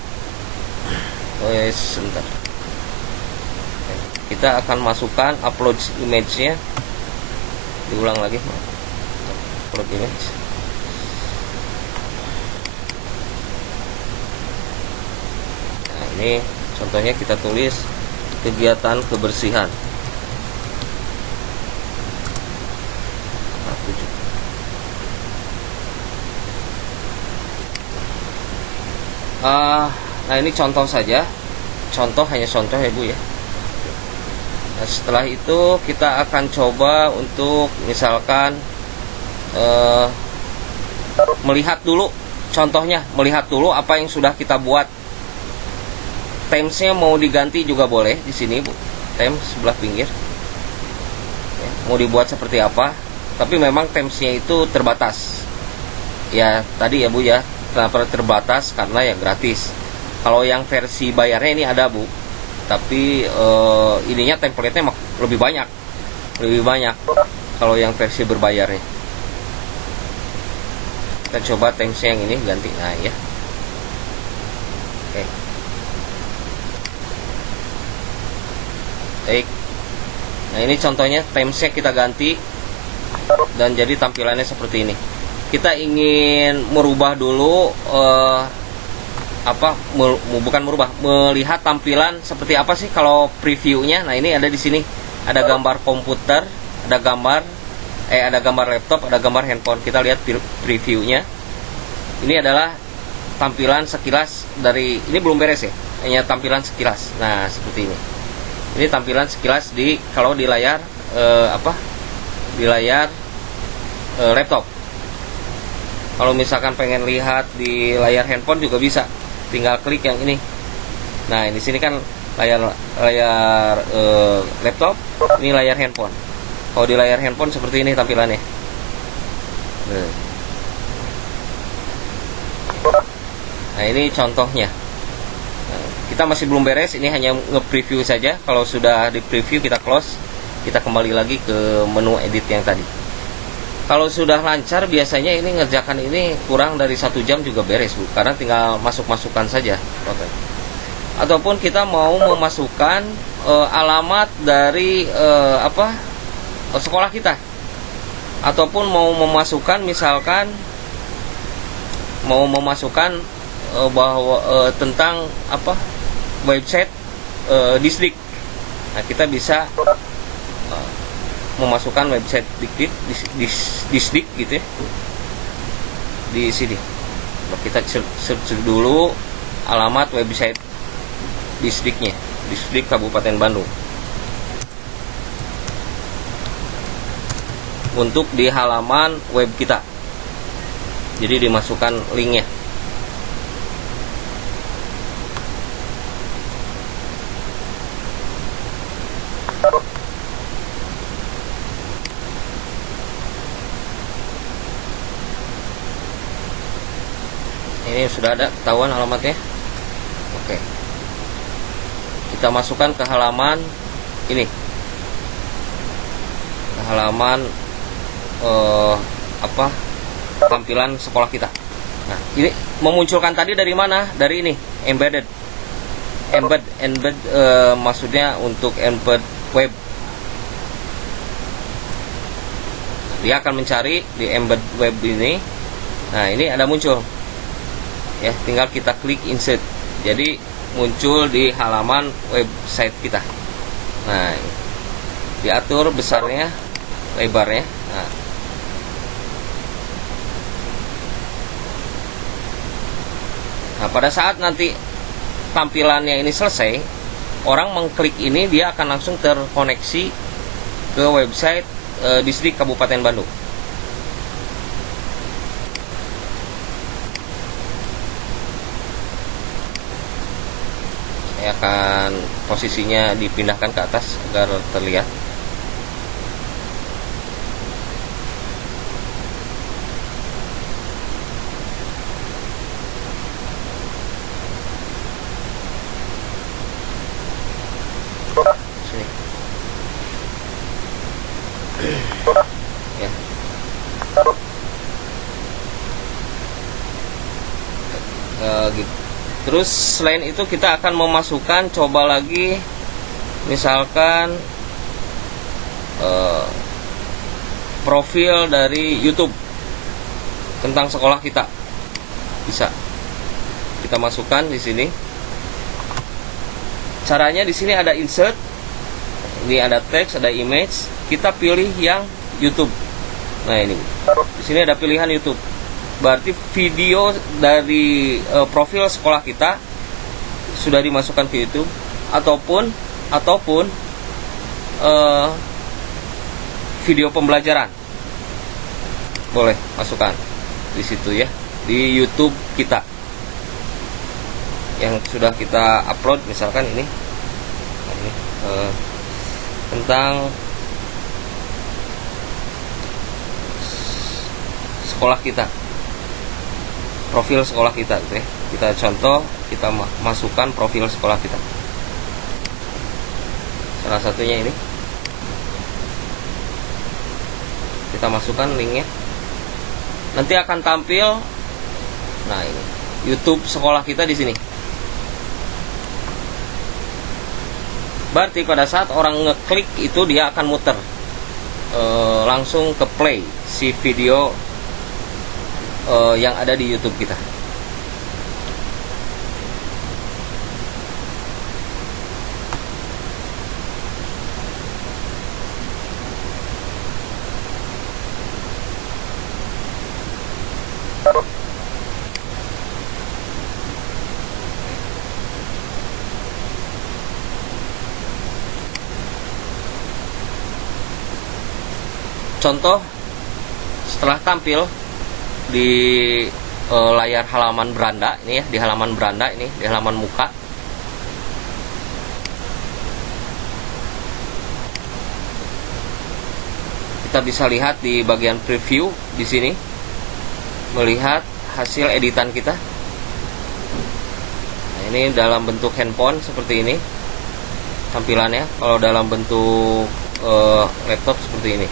Sebentar. Oke, kita akan masukkan upload image-nya. Diulang lagi. Upload image. Nah, ini contohnya kita tulis kegiatan kebersihan. Nah ini contoh saja, hanya contoh ya Bu ya. Nah, setelah itu kita akan coba untuk misalkan melihat dulu contohnya, melihat dulu apa yang sudah kita buat. Timesnya mau diganti juga boleh di sini Bu. Time sebelah pinggir. Ya, mau dibuat seperti apa? Tapi memang timesnya itu terbatas. Ya tadi ya Bu ya. Kenapa terbatas? Karena ya gratis. Kalau yang versi bayarnya ini ada Bu. Tapi ininya template-nya lebih banyak. Lebih banyak kalau yang versi berbayarnya. Kita coba timesnya yang ini ganti. Nah ya. Oke. Baik. Nah ini contohnya timesnya kita ganti dan jadi tampilannya seperti ini. Kita ingin merubah dulu bukan merubah, melihat tampilan seperti apa sih kalau previewnya. Nah ini ada di sini, ada gambar komputer, ada gambar laptop, ada gambar handphone. Kita lihat previewnya. Ini adalah tampilan sekilas dari, ini belum beres ya, hanya tampilan sekilas. Nah seperti ini. Ini tampilan sekilas kalau di layar laptop. Kalau misalkan pengen lihat di layar handphone juga bisa, tinggal klik yang ini. Nah di sini kan layar laptop, ini layar handphone. Kalau di layar handphone seperti ini tampilannya. Nah ini contohnya. Kita masih belum beres, ini hanya nge-preview saja. Kalau sudah di preview kita close, kita kembali lagi ke menu edit yang tadi. Kalau sudah lancar biasanya ini ngerjakan ini kurang dari 1 jam juga beres Bu, karena tinggal masuk-masukkan saja. Ataupun kita mau memasukkan alamat dari sekolah kita, ataupun mau memasukkan misalkan bahwa tentang website Disdik. Nah kita bisa memasukkan website Disdik gitu ya di sini. Kita search dulu alamat website Disdiknya, Disdik Kabupaten Bandung, untuk di halaman web kita. Jadi dimasukkan linknya. Ini sudah ada ketahuan alamatnya. Oke. Kita masukkan ke halaman ini. Ke halaman tampilan sekolah kita. Nah, ini memunculkan tadi dari mana? Dari ini, embed maksudnya untuk embed web. Dia akan mencari di embed web ini. Nah, ini ada muncul. Ya, tinggal kita klik insert. Jadi muncul di halaman website kita. Nah, diatur besarnya, lebarnya. Nah, pada saat nanti tampilannya ini selesai, orang mengklik ini dia akan langsung terkoneksi ke website Disdik Kabupaten Bandung. Saya akan posisinya dipindahkan ke atas agar terlihat. Sini. Ya. Gitu. Terus selain itu kita akan memasukkan, coba lagi misalkan profil dari YouTube tentang sekolah kita. Bisa kita masukkan di sini. Caranya di sini ada insert. Ini ada teks, ada image. Kita pilih yang YouTube. Nah, ini. Di sini ada pilihan YouTube. Berarti video dari profil sekolah kita sudah dimasukkan ke YouTube, ataupun video pembelajaran boleh masukkan di situ ya, di YouTube kita. yang sudah kita upload, misalkan ini, tentang sekolah kita, profil sekolah kita gitu ya. Kita contoh, kita masukkan profil sekolah kita, salah satunya ini, kita masukkan linknya, nanti akan tampil. Nah, ini YouTube sekolah kita di sini. Berarti pada saat orang ngeklik itu dia akan muter langsung ke play si video yang ada di YouTube kita. Contoh, setelah tampil di layar halaman beranda ini ya, di halaman beranda ini, di halaman muka, kita bisa lihat di bagian preview di sini, melihat hasil editan kita. Nah, ini dalam bentuk handphone seperti ini tampilannya. Kalau dalam bentuk laptop seperti ini.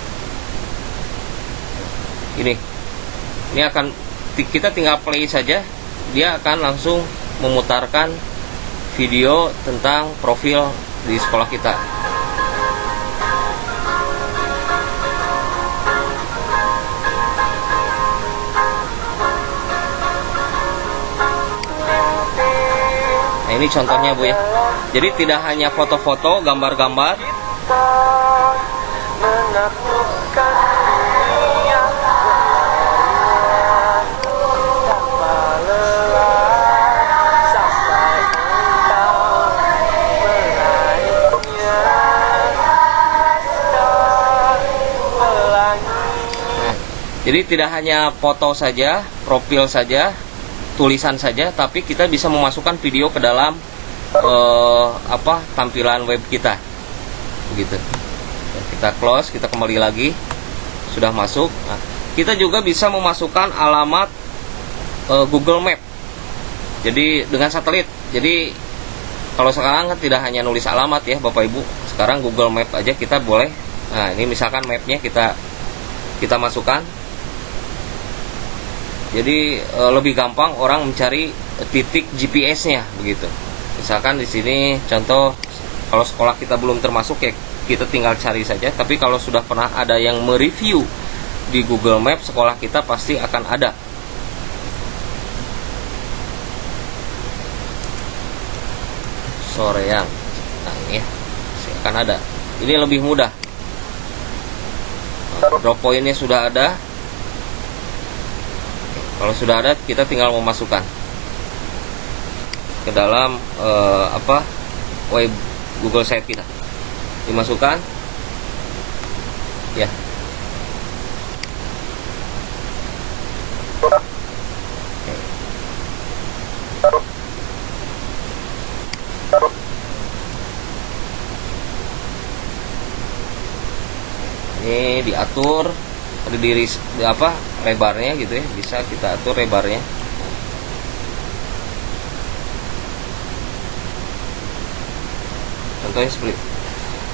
Ini akan kita tinggal play saja, dia akan langsung memutarkan video tentang profil di sekolah kita. Nah, ini contohnya Bu ya. Jadi tidak hanya foto-foto, gambar-gambar, jadi tidak hanya foto saja, profil saja, tulisan saja, tapi kita bisa memasukkan video ke dalam tampilan web kita, begitu. Kita close, kita kembali lagi, sudah masuk. Nah, kita juga bisa memasukkan alamat Google Map. Jadi dengan satelit. Jadi kalau sekarang kan tidak hanya nulis alamat ya Bapak Ibu, sekarang Google Map aja kita boleh. Nah, ini misalkan mapnya kita masukkan. Jadi lebih gampang orang mencari titik GPS-nya begitu. Misalkan di sini contoh, kalau sekolah kita belum termasuk ya kita tinggal cari saja. Tapi kalau sudah pernah ada yang mereview di Google Map sekolah kita, pasti akan ada. Soreang. Nah, ini ya, akan ada. Ini lebih mudah. Drop point-nya sudah ada. Kalau sudah ada, kita tinggal memasukkan ke dalam web Google site kita. Dimasukkan, ya. Ini diatur berdiri lebarnya gitu ya, bisa kita atur lebarnya. Contohnya seperti.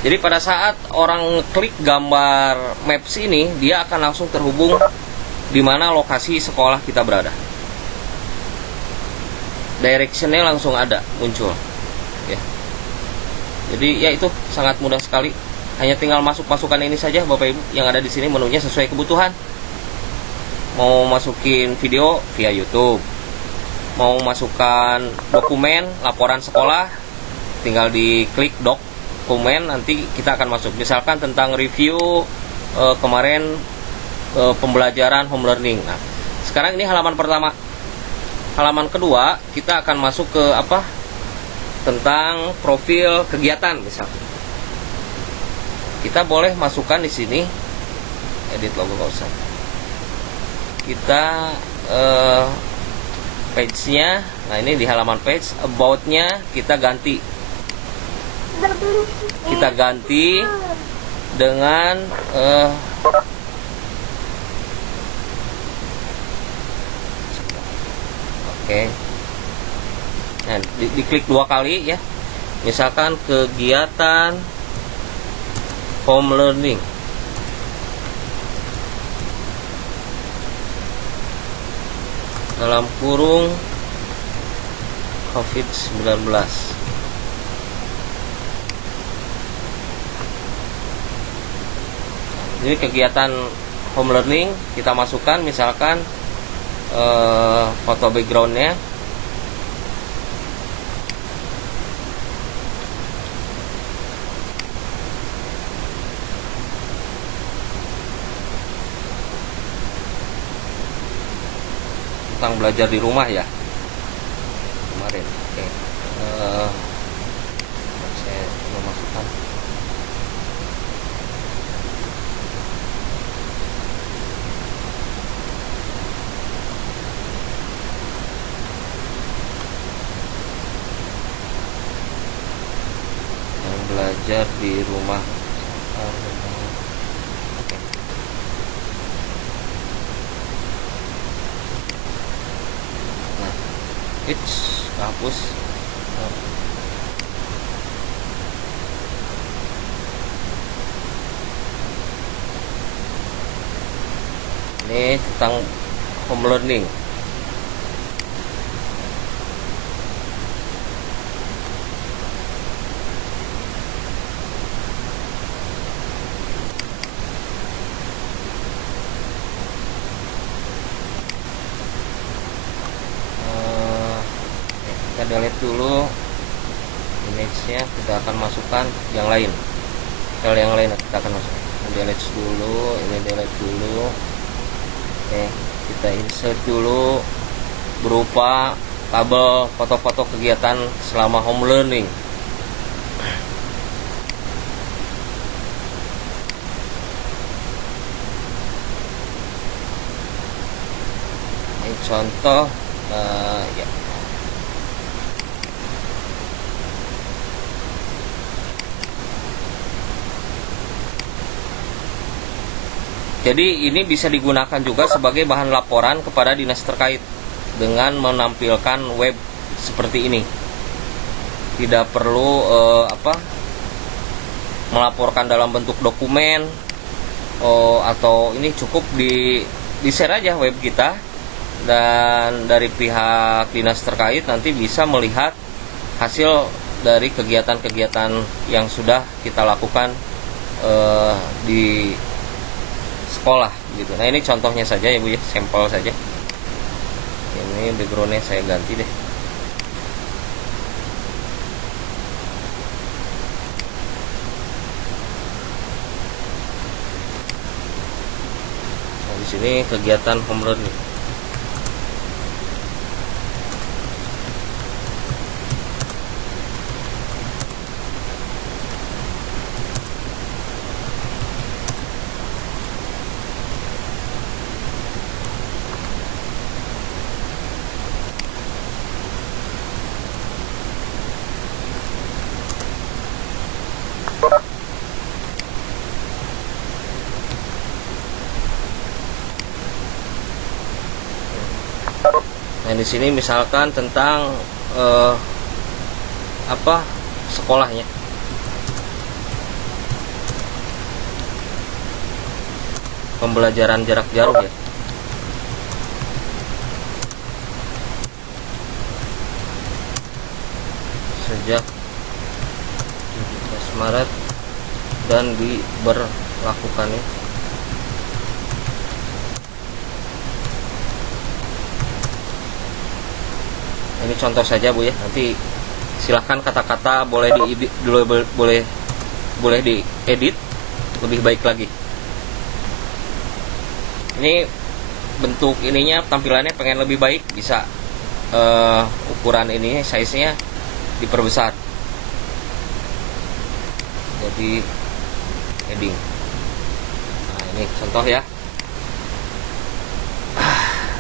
Jadi pada saat orang klik gambar maps ini, dia akan langsung terhubung di mana lokasi sekolah kita berada. Directionnya langsung ada muncul, ya. Jadi ya itu sangat mudah sekali. Hanya tinggal masukkan ini saja Bapak Ibu, yang ada di sini menunya sesuai kebutuhan. Mau masukin video via YouTube, mau masukkan dokumen laporan sekolah, tinggal diklik dokumen, nanti kita akan masuk. Misalkan tentang review kemarin pembelajaran home learning. Nah, sekarang ini halaman pertama. Halaman kedua kita akan masuk ke tentang profil kegiatan misalnya. Kita boleh masukkan di sini edit logo, nggak usah. Kita page-nya. Nah, ini di halaman page, about-nya kita ganti. Kita ganti dengan oke. Nah, diklik 2 kali ya. Misalkan kegiatan home learning. Dalam kurung COVID-19. Ini kegiatan home learning, kita masukkan misalkan foto backgroundnya. Tentang belajar di rumah ya kemarin. Oke. Saya memasukkan yang belajar di rumah. Oke. Hapus. Ini tentang home learning. Kita delete dulu image-nya, kita akan masukkan yang lain. File yang lain kita akan masukkan. Delete dulu, ini delete dulu. Oke, kita insert dulu berupa tabel foto-foto kegiatan selama home learning. Ini contoh ya. Jadi ini bisa digunakan juga sebagai bahan laporan kepada dinas terkait dengan menampilkan web seperti ini. Tidak perlu melaporkan dalam bentuk dokumen atau ini cukup di share aja web kita, dan dari pihak dinas terkait nanti bisa melihat hasil dari kegiatan-kegiatan yang sudah kita lakukan di sekolah gitu. Nah, ini contohnya saja ya Bu ya, sampel saja. Ini backgroundnya saya ganti deh. Nah, di sini kegiatan home learning. Nah, di sini misalkan tentang sekolahnya. Pembelajaran jarak jauh ya. Sejak 17 Maret dan diberlakukannya. Ini contoh saja Bu ya. Nanti silahkan kata-kata boleh diedit dulu, boleh diedit lebih baik lagi. Ini bentuk ininya, tampilannya pengen lebih baik, bisa ukuran ini size-nya diperbesar. Jadi heading. Nah, ini contoh ya.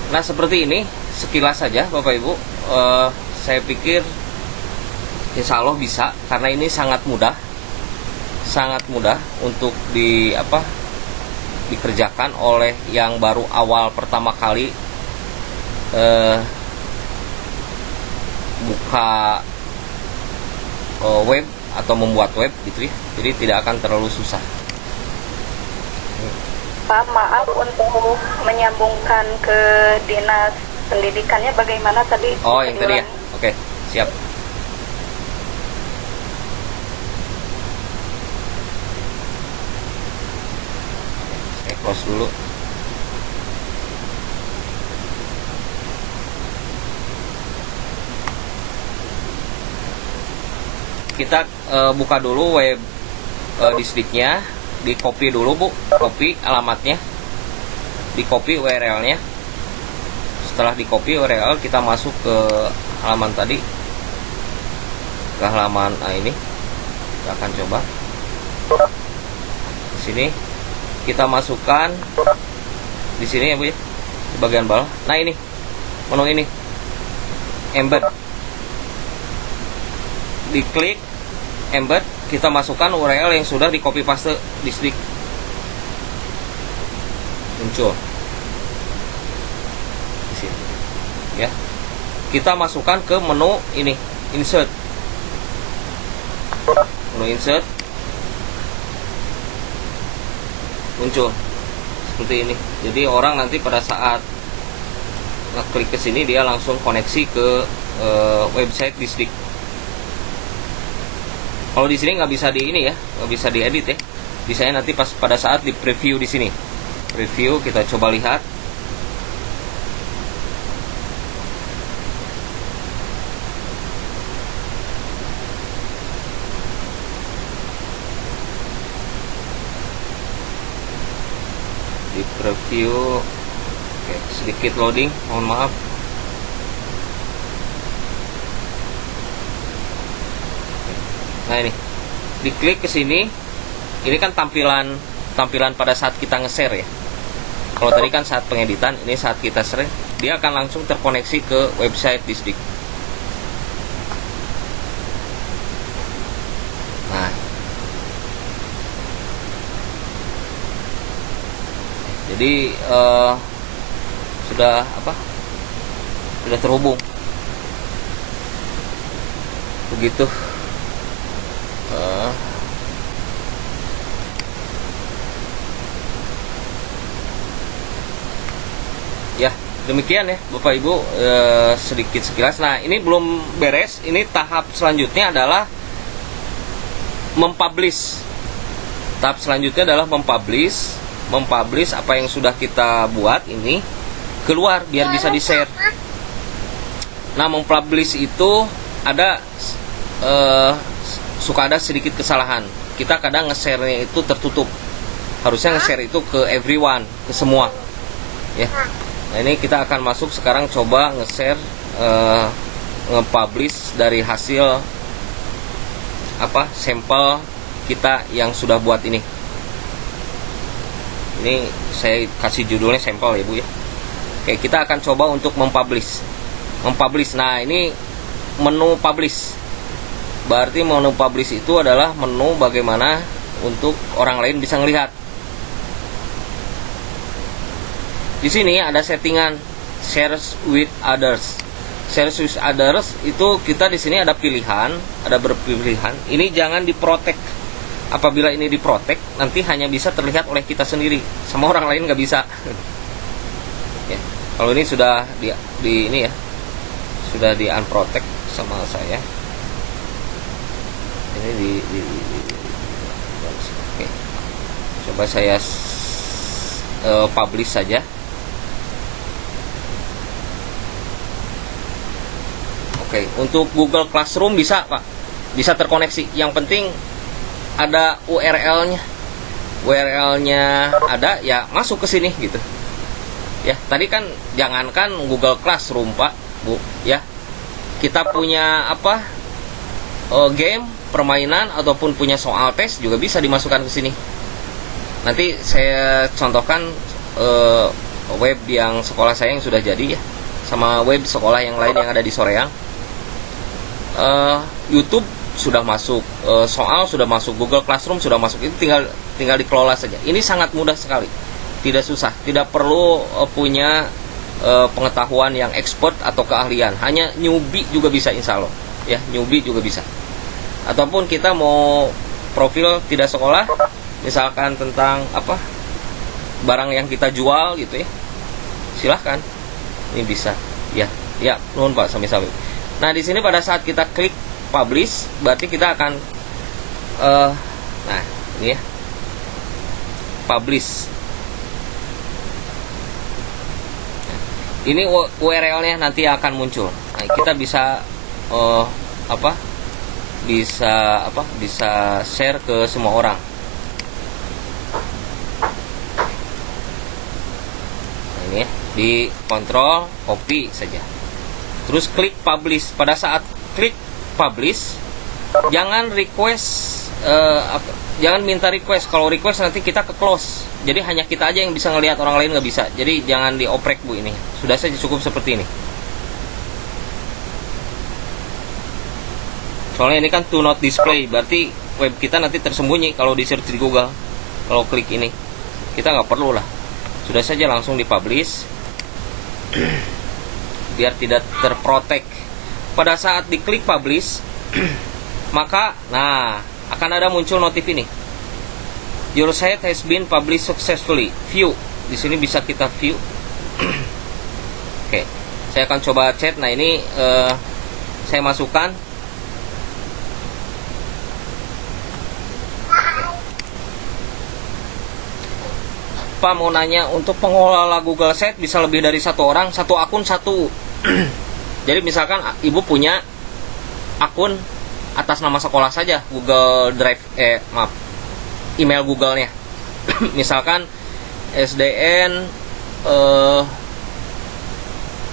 Nah, seperti ini sekilas saja Bapak Ibu. Saya pikir insya Allah bisa, karena ini sangat mudah untuk dikerjakan oleh yang baru awal pertama kali buka web atau membuat web gitu ya. Jadi tidak akan terlalu susah. Pak, maaf untuk menyambungkan ke dinas pendidikannya bagaimana tadi? Oh, yang tadi ya? Oke, siap. Saya close dulu. Kita buka dulu web Disdiknya. Di copy dulu Bu, copy alamatnya, di copy URL-nya. Setelah di copy URL, kita masuk ke halaman tadi, ke halaman ini. Kita akan coba di sini. Kita masukkan di sini ya Bu ya, di bagian bawah. Nah ini menu ini, embed. Diklik embed, kita masukkan URL yang sudah di copy paste Disdik. Muncul di sini ya. Kita masukkan ke menu ini, insert. Menu insert muncul seperti ini. Jadi orang nanti pada saat ngeklik ke sini, dia langsung koneksi ke website Disdik. Kalau di sini nggak bisa di ini ya, nggak bisa diedit ya. Bisanya nanti pas pada saat di preview di sini. Preview, kita coba lihat. Di preview, oke, sedikit loading, mohon maaf. Nah ini, diklik ke sini, ini kan tampilan pada saat kita nge-share ya. Kalau tadi kan saat pengeditan, ini saat kita share, dia akan langsung terkoneksi ke website Disdik. Nah, jadi sudah terhubung. Begitu. Ya, demikian ya Bapak Ibu, sedikit sekilas. Nah, ini belum beres. Ini tahap selanjutnya adalah mempublish. Tahap selanjutnya adalah mempublish apa yang sudah kita buat ini keluar biar bisa di-share. Nah, mempublish itu ada suka ada sedikit kesalahan. Kita kadang nge-share-nya itu tertutup. Harusnya nge-share itu ke everyone, ke semua. Ya. Nah, ini kita akan masuk sekarang, coba nge-share, nge-publish dari hasil sampel kita yang sudah buat ini. Ini saya kasih judulnya sampel ya Bu ya. Oke, kita akan coba untuk mempublish. Nah, ini menu publish. Berarti menu publish itu adalah menu bagaimana untuk orang lain bisa ngelihat. Di sini ada settingan share with others. Share with others itu kita di sini ada pilihan, ada berpilihan. Ini jangan diprotek. Apabila ini diprotek, nanti hanya bisa terlihat oleh kita sendiri, sama orang lain nggak bisa. Ya, kalau ini sudah di ini ya, sudah di unprotect sama saya. Ini oke. Coba saya publish saja. Oke, untuk Google Classroom bisa Pak, bisa terkoneksi. Yang penting ada URL-nya. URL-nya ada, ya masuk ke sini gitu. Ya, tadi kan jangankan Google Classroom Pak, Bu, ya. Kita punya game, permainan ataupun punya soal tes juga bisa dimasukkan ke sini. Nanti saya contohkan web yang sekolah saya yang sudah jadi ya, sama web sekolah yang lain yang ada di Soreang. YouTube sudah masuk, soal sudah masuk, Google Classroom sudah masuk. Itu tinggal dikelola saja. Ini sangat mudah sekali, tidak susah, tidak perlu punya pengetahuan yang expert atau keahlian. Hanya newbie juga bisa, insya Allah ya, newbie juga bisa. Ataupun kita mau profil tidak sekolah, misalkan tentang apa barang yang kita jual gitu ya, silahkan, ini bisa ya. Nuhun Pak sami-sami. Nah di sini pada saat kita klik publish, berarti kita akan nah ini ya, publish. Ini URL-nya nanti akan muncul. Nah, kita bisa bisa share ke semua orang. Nah, ini ya, di kontrol copy saja. Terus klik publish. Pada saat klik publish, jangan minta request. Kalau request nanti kita ke close. Jadi hanya kita aja yang bisa ngelihat, orang lain nggak bisa. Jadi jangan dioprek Bu ini. Sudah saja cukup seperti ini. Soalnya ini kan to not display, berarti web kita nanti tersembunyi kalau di search di Google. Kalau klik ini, kita nggak perlu lah. Sudah saja langsung dipublish, biar tidak terprotek. Pada saat diklik publish, maka akan ada muncul notif ini. Your site has been published successfully. View. Di sini bisa kita view. Oke, saya akan coba chat. Nah ini saya masukkan. Pak mau nanya, untuk pengelola Google Site bisa lebih dari satu orang, satu akun satu. Jadi misalkan ibu punya akun atas nama sekolah saja, Google Drive, email Google-nya. Misalkan SDN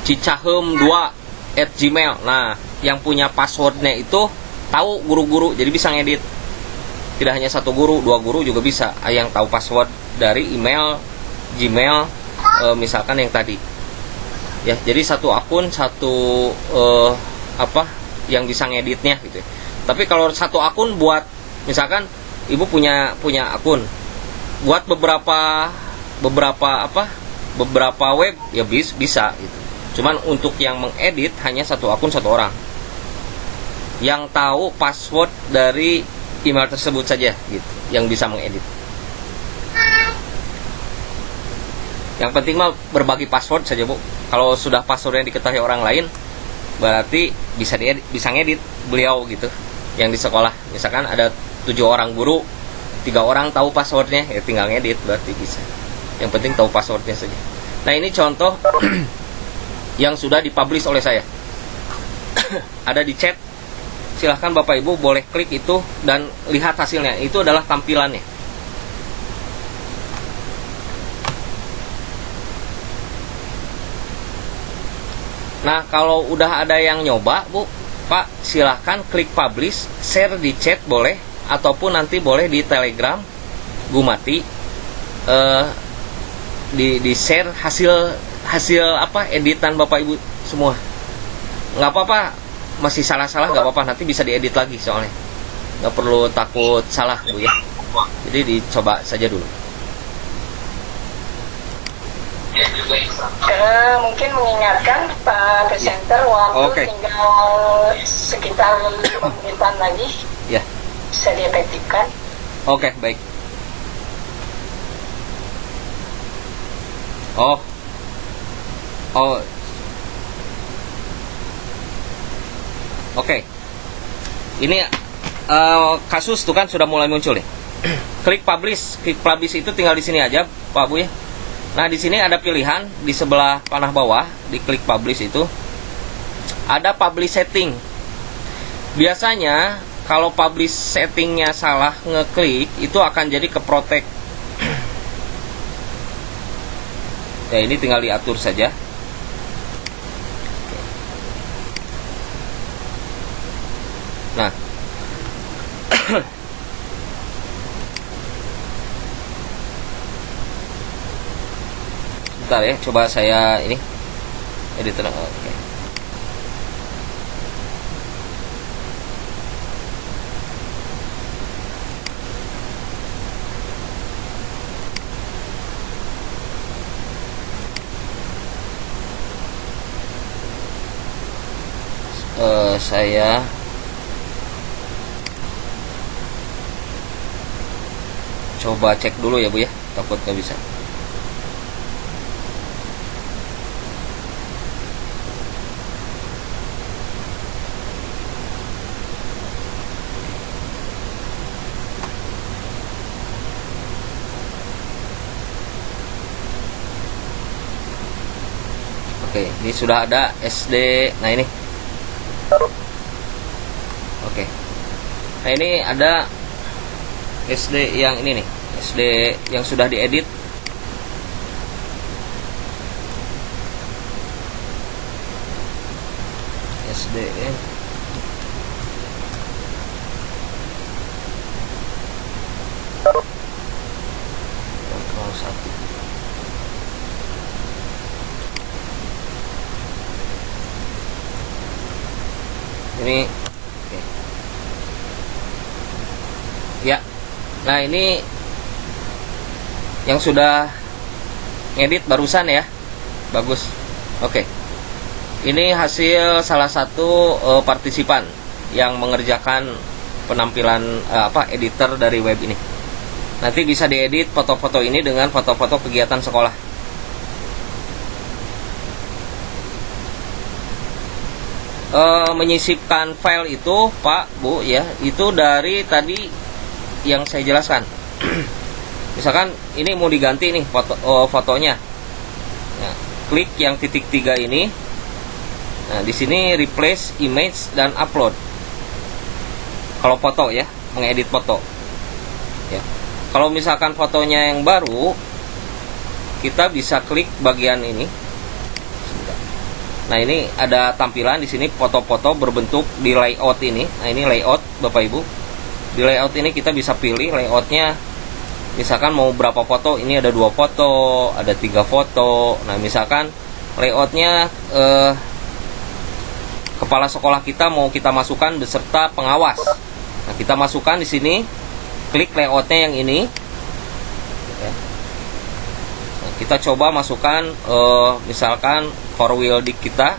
cicahem2@gmail. Nah, yang punya passwordnya itu tahu guru-guru, jadi bisa ngedit. Tidak hanya satu guru, 2 guru juga bisa yang tahu password dari email Gmail, misalkan yang tadi. Ya, jadi satu akun, satu yang bisa ngeditnya gitu. Tapi kalau satu akun buat, misalkan ibu punya akun buat beberapa web, ya bisa gitu. Cuman untuk yang mengedit hanya satu akun, satu orang yang tahu password dari email tersebut saja gitu, yang bisa mengedit. Yang penting mah berbagi password saja Bu. Kalau sudah password yang diketahui orang lain, berarti bisa ngedit beliau gitu. Yang di sekolah, misalkan ada 7 orang guru, 3 orang tahu passwordnya, ya tinggal ngedit, berarti bisa. Yang penting tahu passwordnya saja. Nah ini contoh yang sudah dipublish oleh saya. Ada di chat. Silahkan Bapak Ibu boleh klik itu dan lihat hasilnya. Itu adalah tampilannya. Nah kalau udah ada yang nyoba Bu, Pak silahkan klik publish, share di chat boleh, ataupun nanti boleh di Telegram Gumati, di share hasil editan Bapak Ibu semua. Nggak apa-apa, masih salah-salah nggak apa-apa, nanti bisa diedit lagi soalnya. Nggak perlu takut salah Bu ya. Jadi dicoba saja dulu. Mungkin mengingatkan Pak Presenter, waktu tinggal sekitar 5 menitan lagi. Ya. Bisa diefektifkan. Oke, baik. Oke. Ini kasus tuh kan sudah mulai muncul nih. Klik publish itu tinggal di sini aja, Pak Bu ya. Nah, di sini ada pilihan di sebelah panah bawah, di klik publish itu ada publish setting. Biasanya kalau publish settingnya salah ngeklik, itu akan jadi keprotek. Ya, ini tinggal diatur saja. Nah, sebentar ya, coba saya ini editor. Oke. Saya coba cek dulu ya Bu ya, takut nggak bisa. Oke, ini sudah ada SD. Nah ini. Oke. Nah ini ada SD yang ini nih, SD yang sudah diedit. SD Kontrol 1. Ini oke. Ya. Nah, ini yang sudah ngedit barusan ya. Bagus. Oke. Ini hasil salah satu partisipan yang mengerjakan penampilan editor dari web ini. Nanti bisa diedit foto-foto ini dengan foto-foto kegiatan sekolah. Menyisipkan file itu Pak Bu ya, itu dari tadi yang saya jelaskan. Misalkan ini mau diganti nih fotonya, nah, klik yang titik 3 ini. Nah di sini replace image dan upload. Kalau foto ya, mengedit foto ya. Kalau misalkan fotonya yang baru, kita bisa klik bagian ini. Nah ini ada tampilan di sini foto-foto berbentuk di layout ini. Nah ini layout Bapak Ibu. Di layout ini kita bisa pilih layoutnya. Misalkan mau berapa foto, ini ada 2 foto, ada 3 foto. Nah misalkan layoutnya kepala sekolah kita mau kita masukkan beserta pengawas. Nah kita masukkan di sini, klik layoutnya yang ini. Kita coba masukkan misalkan core wheel dik kita,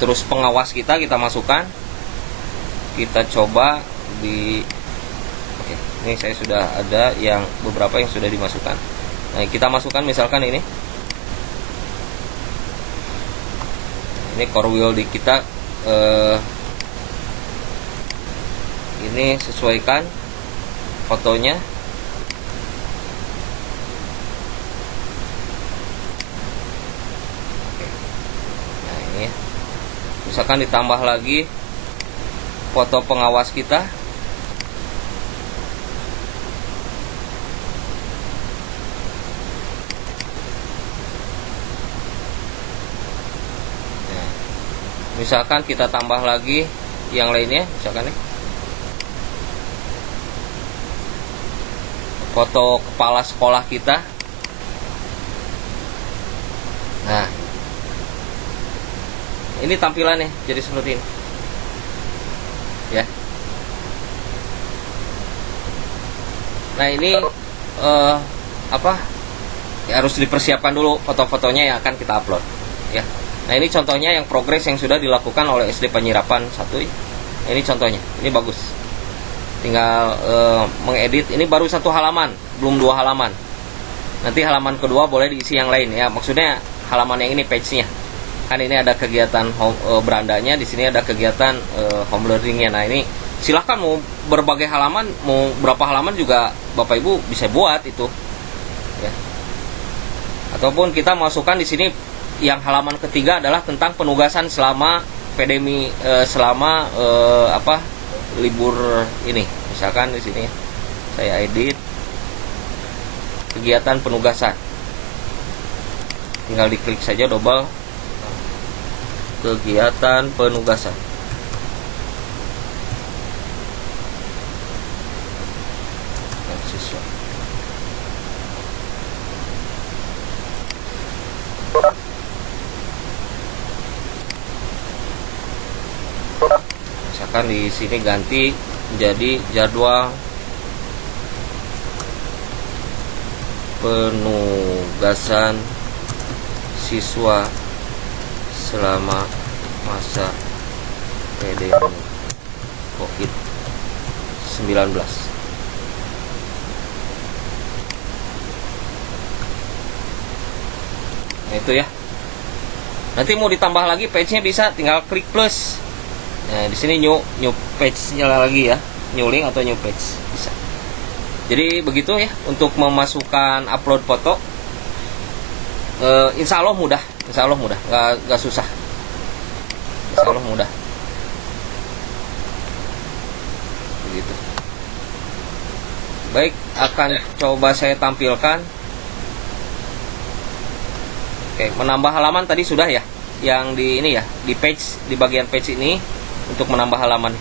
terus pengawas kita masukkan. Kita coba di oke, ini saya sudah ada yang beberapa yang sudah dimasukkan. Nah kita masukkan misalkan ini core wheel dik kita, ini sesuaikan fotonya. Misalkan ditambah lagi foto pengawas kita. Nah, misalkan kita tambah lagi yang lainnya, misalkan nih foto kepala sekolah kita. Nah ini tampilannya jadi seperti ini ya. Nah ini ya harus dipersiapkan dulu foto-fotonya yang akan kita upload ya. Nah ini contohnya yang progres yang sudah dilakukan oleh SD Penyirapan 1. Ini contohnya, ini bagus. Tinggal mengedit. Ini baru 1 halaman, belum 2 halaman. Nanti halaman kedua boleh diisi yang lain ya. Maksudnya halaman yang ini page-nya. Kan ini ada kegiatan berandanya, di sini ada kegiatan home learning-nya. Nah ini silahkan mau berbagai halaman, mau berapa halaman juga Bapak Ibu bisa buat itu ya. Ataupun kita masukkan di sini yang halaman ketiga adalah tentang penugasan selama pandemi, selama libur ini. Misalkan di sini saya edit kegiatan penugasan, tinggal diklik saja double kegiatan penugasan. Silahkan di sini ganti menjadi jadwal penugasan siswa selama masa pandemi COVID-19. Nah, itu ya. Nanti mau ditambah lagi page-nya bisa tinggal klik plus. Nah, di sini new page-nya lagi ya. New link atau new page bisa. Jadi begitu ya untuk memasukkan upload foto. Insya Allah mudah, nggak susah. Insya Allah mudah. Begitu. Baik, akan coba saya tampilkan. Oke, menambah halaman tadi sudah ya. Yang di ini ya, di page, di bagian page ini untuk menambah halaman.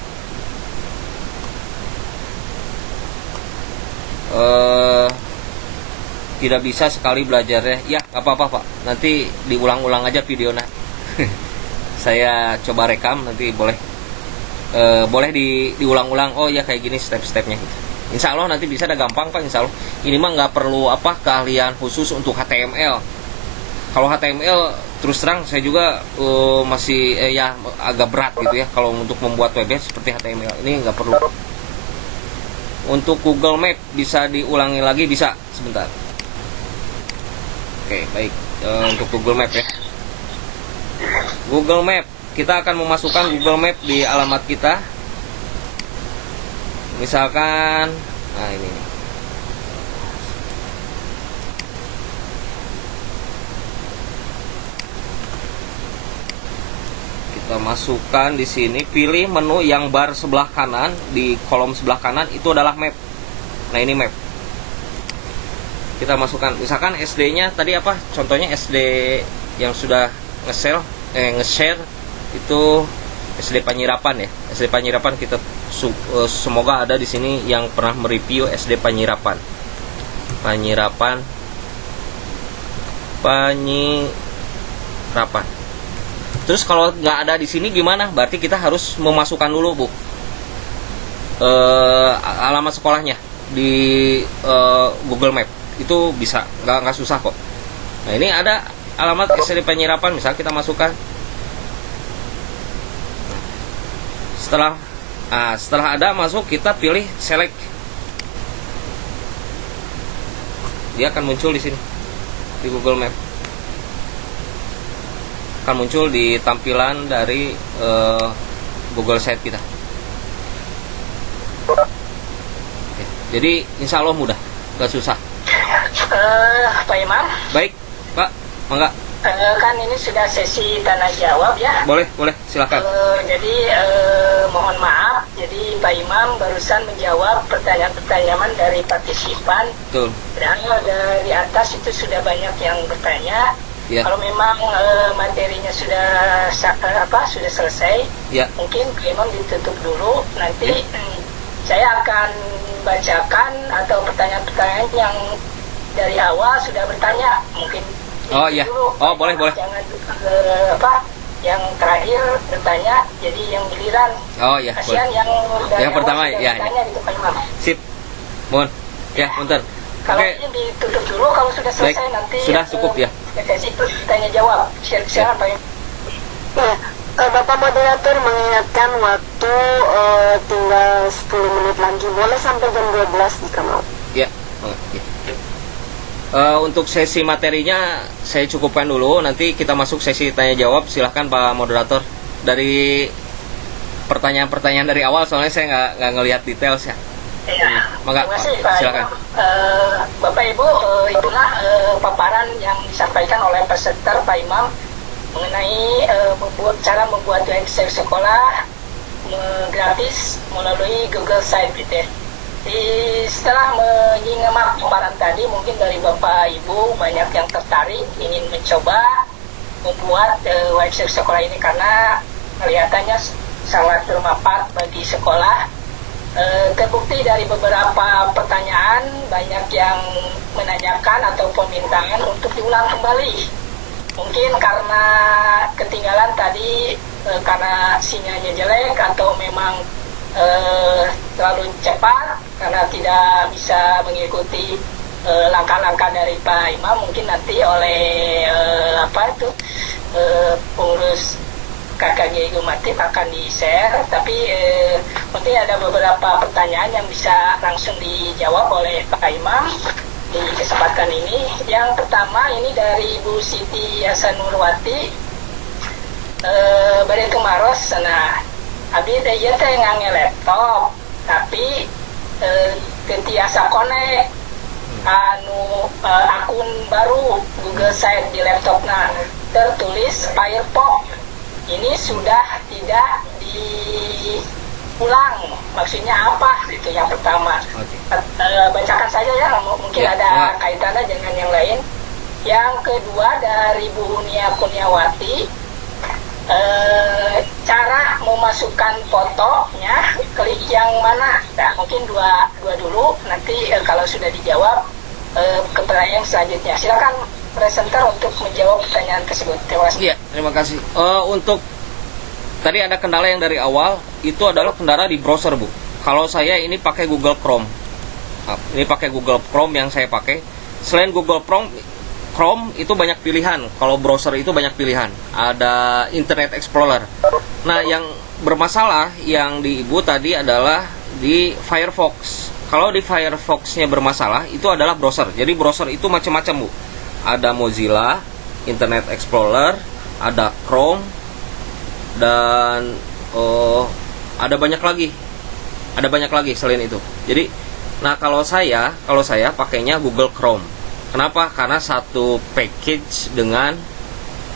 Tidak bisa sekali belajarnya. Ya, nggak apa-apa Pak. Nanti diulang-ulang aja videonya. Saya coba rekam, nanti boleh diulang-ulang. Oh ya kayak gini step-stepnya. Insya Allah nanti bisa, ada gampang Pak. Insya Allah. Ini mah nggak perlu keahlian khusus untuk HTML. Kalau HTML terus terang saya juga masih ya agak berat gitu ya. Kalau untuk membuat website seperti HTML ini nggak perlu. Untuk Google Map bisa diulangi lagi, bisa sebentar. Oke, baik. Untuk Google Map ya. Google Map, kita akan memasukkan Google Map di alamat kita. Misalkan, nah ini nih. Kita masukkan di sini, pilih menu yang bar sebelah kanan, di kolom sebelah kanan itu adalah map. Nah, ini map. Kita masukkan misalkan SD-nya tadi apa? Contohnya SD yang sudah nge-share itu SD Panyirapan ya. SD Panyirapan kita semoga ada di sini yang pernah mereview SD Panyirapan. Panyirapan. Terus kalau nggak ada di sini gimana? Berarti kita harus memasukkan dulu, Bu, alamat sekolahnya di Google Map. Itu bisa, nggak susah kok. Nah, ini ada alamat SD Panyirapan, misal kita masukkan. Setelah ada masuk, kita pilih select. Dia akan muncul di sini di Google Map. Akan muncul di tampilan dari Google Site kita. Oke, jadi insya Allah mudah, gak susah. Pak Imam. Baik, Pak, mangga. Kan ini sudah sesi tanya jawab ya. Boleh, silakan. Jadi mohon maaf. Jadi Pak Imam barusan menjawab pertanyaan-pertanyaan dari partisipan. Betul. Dan dari atas itu sudah banyak yang bertanya. Ya. Kalau memang materinya sudah selesai, ya, mungkin Pak Imam ditutup dulu. Nanti saya akan bacakan atau pertanyaan-pertanyaan yang dari awal sudah bertanya, mungkin. Oh iya. Dulu, oh boleh. Jangan yang terakhir bertanya, jadi yang giliran. Oh iya. Kasihan yang dari yang pertama ya. Bertanya gitu Pak Imam. Sip. Mohon. Ya, bentar. Kalau ini ditutup dulu, kalau sudah selesai. Baik. Nanti sudah cukup ya. Sesi itu tanya jawab. Silakan Pak Imam. Ya, Bapak Moderator mengingatkan waktu tinggal 10 menit lagi. Boleh sampai jam 12 jika mau. Ya. Untuk sesi materinya saya cukupkan dulu. Nanti kita masuk sesi tanya jawab. Silahkan Pak Moderator. Dari pertanyaan-pertanyaan dari awal, soalnya saya nggak ngelihat details ya. Ya, terima kasih Pak. Silakan. Bapak Ibu, itulah paparan yang disampaikan oleh peserta Pak Imam mengenai cara membuat website sekolah gratis melalui Google Site gitu ya. Setelah menyimak paparan tadi, mungkin dari Bapak Ibu banyak yang tertarik ingin mencoba membuat website sekolah ini karena kelihatannya sangat bermanfaat bagi sekolah. Terbukti dari beberapa pertanyaan banyak yang menanyakan atau permintaan untuk diulang kembali. mungkin karena ketinggalan tadi karena sinyalnya jelek atau memang terlalu cepat karena tidak bisa mengikuti langkah-langkah dari Pak Imam, mungkin nanti oleh pengurus KKG Gumatif akan di-share, tapi mungkin ada beberapa pertanyaan yang bisa langsung dijawab oleh Pak Imam di kesempatan ini. Yang pertama ini dari Bu Siti Hasanurwati, Bade Tumaros, nah abdi dia teh ngange laptop tapi tentiasa connect akun baru Google Site di laptop, nah tertulis Firefox ini sudah tidak diulang, maksudnya apa itu yang pertama. Bacakan saja ya, mungkin ada kaitannya dengan yang lain. Yang kedua dari Bu Unia Kurniawati, cara memasukkan fotonya klik yang mana. Nah, mungkin dua dulu, nanti kalau sudah dijawab ke pertanyaan selanjutnya. Silakan presenter untuk menjawab pertanyaan tersebut. Terima kasih. Iya, terima kasih. Untuk tadi ada kendala yang dari awal, itu adalah kendala di browser, Bu. Kalau saya ini pakai Google Chrome. Ini pakai Google Chrome yang saya pakai. Selain Google Chrome itu banyak pilihan. Kalau browser itu banyak pilihan. Ada Internet Explorer. Nah, yang bermasalah yang di Ibu tadi adalah di Firefox. Kalau di Firefox-nya bermasalah, itu adalah browser. Jadi browser itu macam-macam, Bu. Ada Mozilla, Internet Explorer, ada Chrome, dan ada banyak lagi selain itu. Jadi, nah kalau saya pakainya Google Chrome. Kenapa? Karena satu package dengan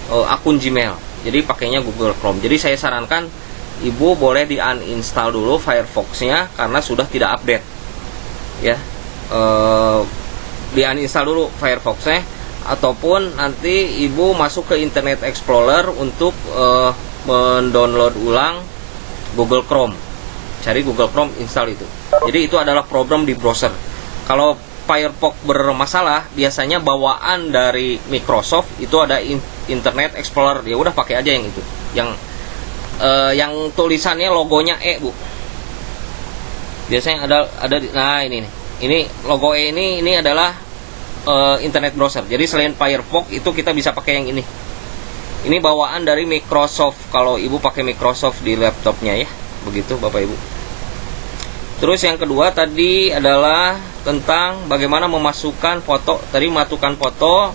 akun Gmail. Jadi pakainya Google Chrome. Jadi saya sarankan Ibu boleh di uninstall dulu Firefox-nya karena sudah tidak update. Ya, di uninstall dulu Firefox-nya. Ataupun nanti Ibu masuk ke Internet Explorer untuk mendownload ulang Google Chrome. Cari Google Chrome, install itu. Jadi itu adalah problem di browser. Kalau Firefox bermasalah, biasanya bawaan dari Microsoft itu ada Internet Explorer. Ya udah pakai aja yang itu. Yang tulisannya logonya E, Bu. Biasanya ada nah ini nih. Ini logo E ini adalah internet browser. Jadi selain Firefox itu kita bisa pakai yang ini. Ini bawaan dari Microsoft. Kalau Ibu pakai Microsoft di laptopnya ya, begitu Bapak Ibu. Terus yang kedua tadi adalah tentang bagaimana memasukkan foto. Tadi memasukkan foto,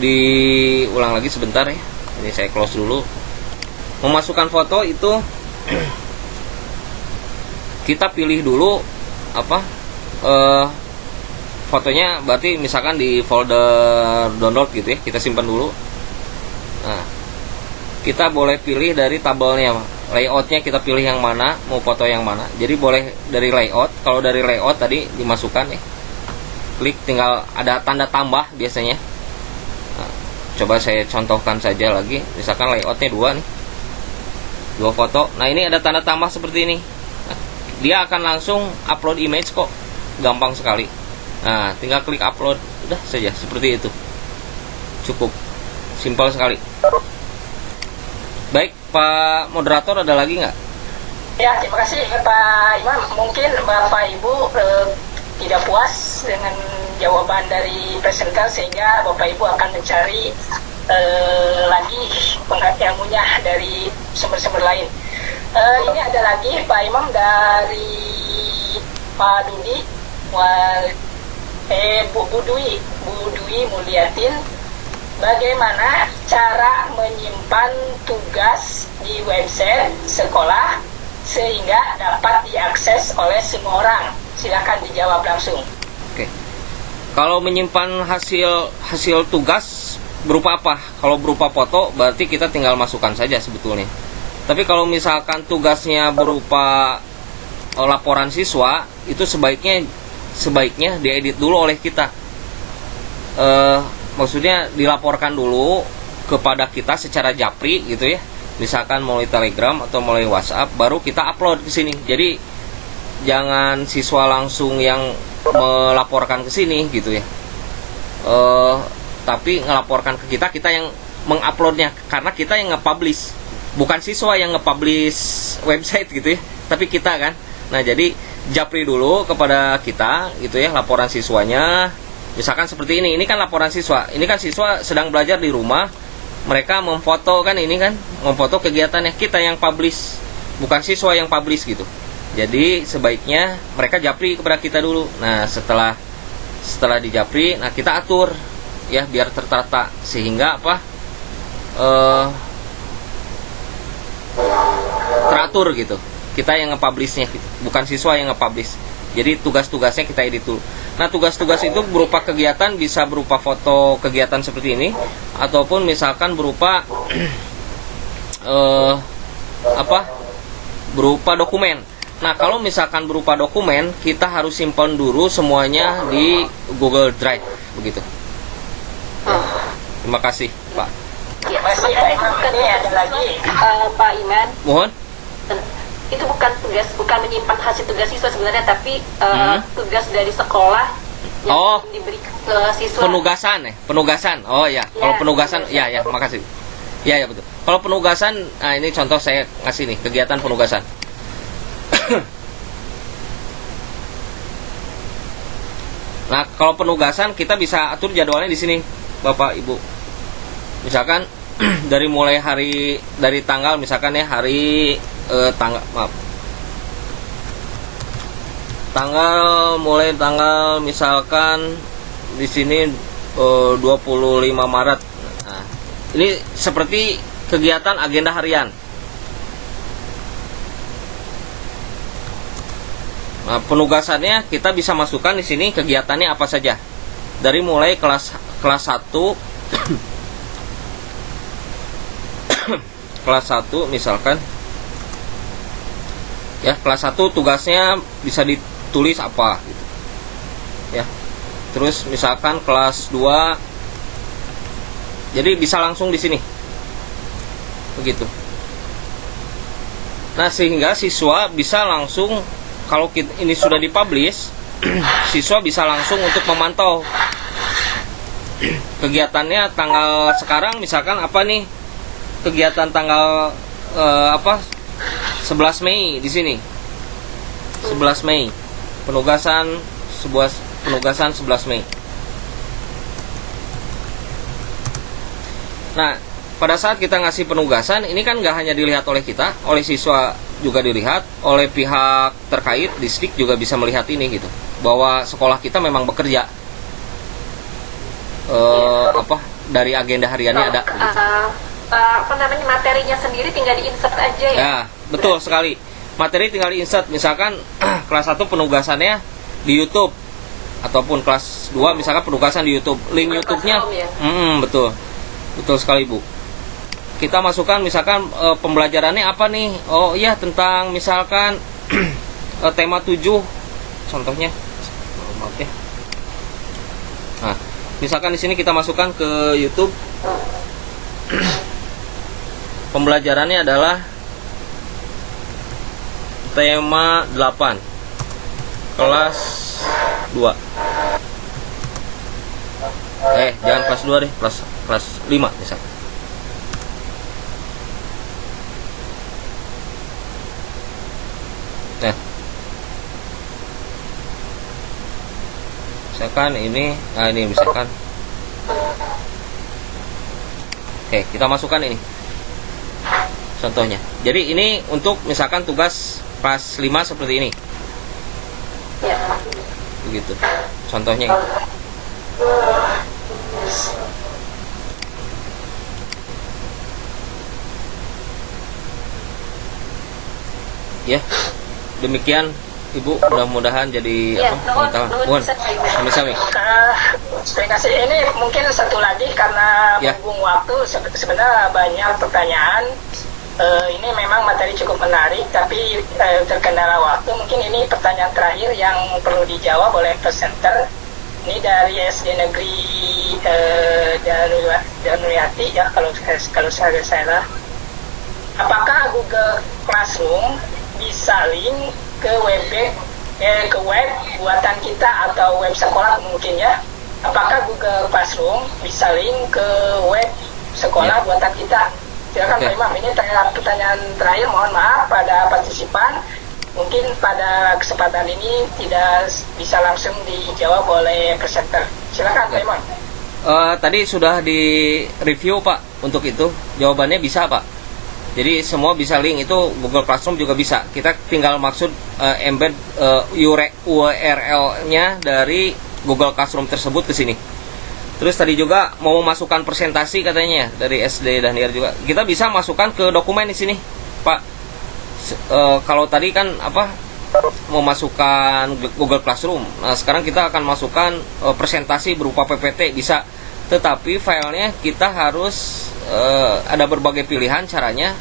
diulang lagi sebentar ya. Ini saya close dulu. Memasukkan foto itu kita pilih dulu fotonya, berarti misalkan di folder download gitu ya, kita simpan dulu. Nah, kita boleh pilih dari tabelnya, layoutnya kita pilih yang mana, mau foto yang mana. Jadi boleh dari layout. Kalau dari layout tadi dimasukkan ya, klik, tinggal ada tanda tambah biasanya. Nah, coba saya contohkan saja lagi, misalkan layoutnya 2 nih, 2 foto. Nah ini ada tanda tambah seperti ini. Nah, dia akan langsung upload image kok, gampang sekali. Nah, tinggal klik upload, udah saja seperti itu. Cukup simpel sekali. Baik, Pak Moderator, ada lagi nggak? Ya, terima kasih Pak Imam. Mungkin Bapak Ibu tidak puas dengan jawaban dari presenter sehingga Bapak Ibu akan mencari lagi ilmunya dari sumber-sumber lain. Ini ada lagi Pak Imam dari Pak Dudi, Bu Dwi Mulyatin. Bagaimana cara menyimpan tugas di website sekolah sehingga dapat diakses oleh semua orang? Silakan dijawab langsung. Oke. Kalau menyimpan hasil tugas berupa apa? Kalau berupa foto, berarti kita tinggal masukkan saja sebetulnya. Tapi kalau misalkan tugasnya berupa laporan siswa, itu sebaiknya diedit dulu oleh kita. Maksudnya dilaporkan dulu kepada kita secara japri gitu ya. Misalkan melalui Telegram atau melalui WhatsApp, baru kita upload ke sini. Jadi jangan siswa langsung yang melaporkan ke sini gitu ya. tapi ngelaporkan ke kita, kita yang menguploadnya, karena kita yang nge-publish, bukan siswa yang nge-publish website gitu ya, tapi kita kan. Nah jadi japri dulu kepada kita gitu ya laporan siswanya. Misalkan seperti ini kan laporan siswa, ini kan siswa sedang belajar di rumah, mereka memfoto kan, ini kan memfoto kegiatannya, kita yang publish, bukan siswa yang publish gitu. Jadi sebaiknya mereka japri kepada kita dulu. Nah setelah dijapri, nah kita atur ya biar tertata, sehingga apa teratur gitu. Kita yang nge-publishnya gitu, bukan siswa yang nge-publish. Jadi tugas-tugasnya kita edit dulu. Nah tugas-tugas itu berupa kegiatan, bisa berupa foto kegiatan seperti ini, ataupun misalkan berupa berupa dokumen. Nah kalau misalkan berupa dokumen, kita harus simpan dulu semuanya di Google Drive begitu. Terima kasih Pak. Ya, sebenarnya itu bukan ada lagi. Pak Iman. Mohon. Itu bukan menyimpan hasil tugas siswa sebenarnya, tapi tugas dari sekolah yang diberikan ke siswa. Penugasan. Oh ya, kalau penugasan, ya, makasih. Ya betul. Kalau penugasan, nah ini contoh saya ngasih nih kegiatan penugasan. Nah, kalau penugasan kita bisa atur jadwalnya di sini, Bapak Ibu. Misalkan dari tanggal misalkan ya mulai tanggal misalkan di sini 25 Maret. Nah, ini seperti kegiatan agenda harian. Nah, penugasannya kita bisa masukkan di sini kegiatannya apa saja. Dari mulai kelas 1 kelas 1 misalkan. Ya, kelas 1 tugasnya bisa ditulis apa gitu. Ya. Terus misalkan kelas 2, jadi bisa langsung di sini. Begitu. Nah, sehingga siswa bisa langsung, kalau ini sudah dipublish, siswa bisa langsung untuk memantau kegiatannya tanggal sekarang misalkan apa nih, kegiatan tanggal 11 Mei di sini. 11 Mei. Penugasan 11 Mei. Nah, pada saat kita ngasih penugasan, ini kan nggak hanya dilihat oleh kita, oleh siswa juga dilihat, oleh pihak terkait, distrik juga bisa melihat ini gitu, bahwa sekolah kita memang bekerja. Dari agenda hariannya ada. Gitu. Materinya sendiri tinggal di-insert aja ya? Ya, betul sekali. Materi tinggal di-insert. Misalkan kelas 1 penugasannya di YouTube, ataupun kelas 2 misalkan penugasan di YouTube. Link YouTube-nya. Ya? Betul. Betul sekali, Bu. Kita masukkan misalkan pembelajarannya apa nih? Oh iya, tentang misalkan tema 7 contohnya. Maaf ya. Nah, misalkan di sini kita masukkan ke YouTube. Pembelajarannya adalah tema 8 kelas 2. Jangan kelas 2 deh, kelas 5 misalkan. Nah, misalkan ini, ini misalkan. Oke, kita masukkan ini contohnya. Jadi ini untuk misalkan tugas kelas 5 seperti ini. Ya. Begitu. Contohnya gitu. Ya. Demikian Ibu, mudah-mudahan jadi pengetahuan. Mohon. Sami-sami. Terima kasih. Ini mungkin satu lagi karena berhubung waktu, sebenarnya banyak pertanyaan. Ini memang materi cukup menarik, tapi terkendala waktu. Mungkin ini pertanyaan terakhir yang perlu dijawab oleh presenter. Ini dari SD Negeri Danuyati ya, kalau saya salah. Apakah Google Classroom bisa link ke web buatan kita atau web sekolah mungkin ya? apakah Google Classroom bisa link ke web sekolah buatan kita? Silakan Pak Imam, ini pertanyaan terakhir, mohon maaf pada partisipan. Mungkin pada kesempatan ini tidak bisa langsung dijawab oleh presenter. Silakan Pak Imam. Tadi sudah di review Pak untuk itu, jawabannya bisa Pak. Jadi semua bisa link, itu Google Classroom juga bisa. Kita tinggal maksud embed URL-nya dari Google Classroom tersebut ke sini. Terus tadi juga mau masukkan presentasi katanya dari SD Daniar juga. Kita bisa masukkan ke dokumen di sini, Pak. Kalau tadi kan mau masukkan Google Classroom. Nah, sekarang kita akan masukkan presentasi berupa PPT bisa. Tetapi filenya kita harus ada berbagai pilihan caranya.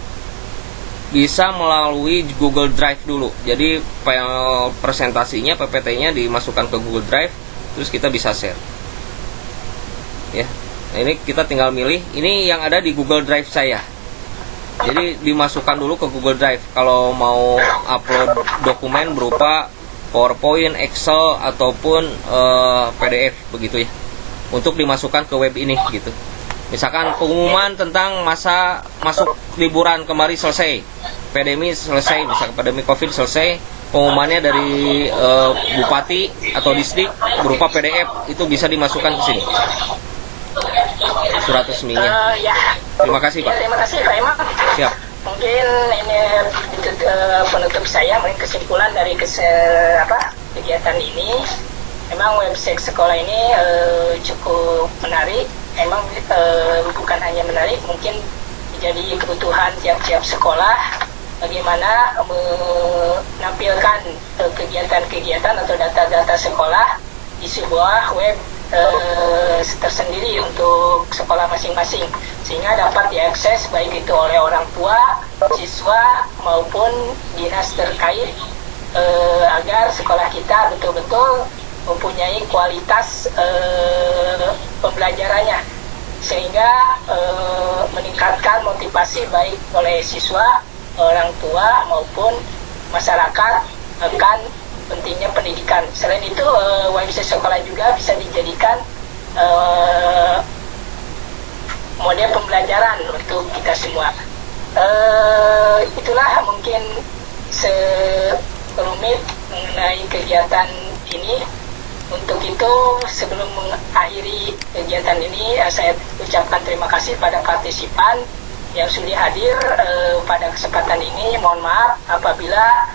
Bisa melalui Google Drive dulu. Jadi file presentasinya, PPT-nya dimasukkan ke Google Drive, terus kita bisa share. Ya. Nah, ini kita tinggal milih. Ini yang ada di Google Drive saya. Jadi dimasukkan dulu ke Google Drive kalau mau upload dokumen berupa PowerPoint, Excel ataupun PDF begitu ya. Untuk dimasukkan ke web ini gitu. Misalkan pengumuman tentang masa masuk liburan kembali selesai. pandemi selesai, misalkan pandemi Covid selesai, pengumumannya dari bupati atau distrik berupa PDF itu bisa dimasukkan ke sini. Surat resminya. Ya. Terima kasih Pak. Ya, terima kasih Pak Imam. Siap. Mungkin ini penutup saya, mungkin kesimpulan dari kegiatan ini. Memang website sekolah ini cukup menarik. Memang bukan hanya menarik, mungkin menjadi kebutuhan tiap-tiap sekolah. Bagaimana menampilkan kegiatan-kegiatan atau data-data sekolah di sebuah web tersendiri untuk sekolah masing-masing, sehingga dapat diakses baik itu oleh orang tua, siswa maupun dinas terkait, agar sekolah kita betul-betul mempunyai kualitas pembelajarannya, sehingga meningkatkan motivasi baik oleh siswa, orang tua maupun masyarakat akan pentingnya pendidikan. Selain itu, website sekolah juga bisa dijadikan model pembelajaran untuk kita semua. Itulah mungkin serumit mengenai kegiatan ini. Untuk itu, sebelum mengakhiri kegiatan ini, saya ucapkan terima kasih pada partisipan yang sudah hadir pada kesempatan ini. Mohon maaf apabila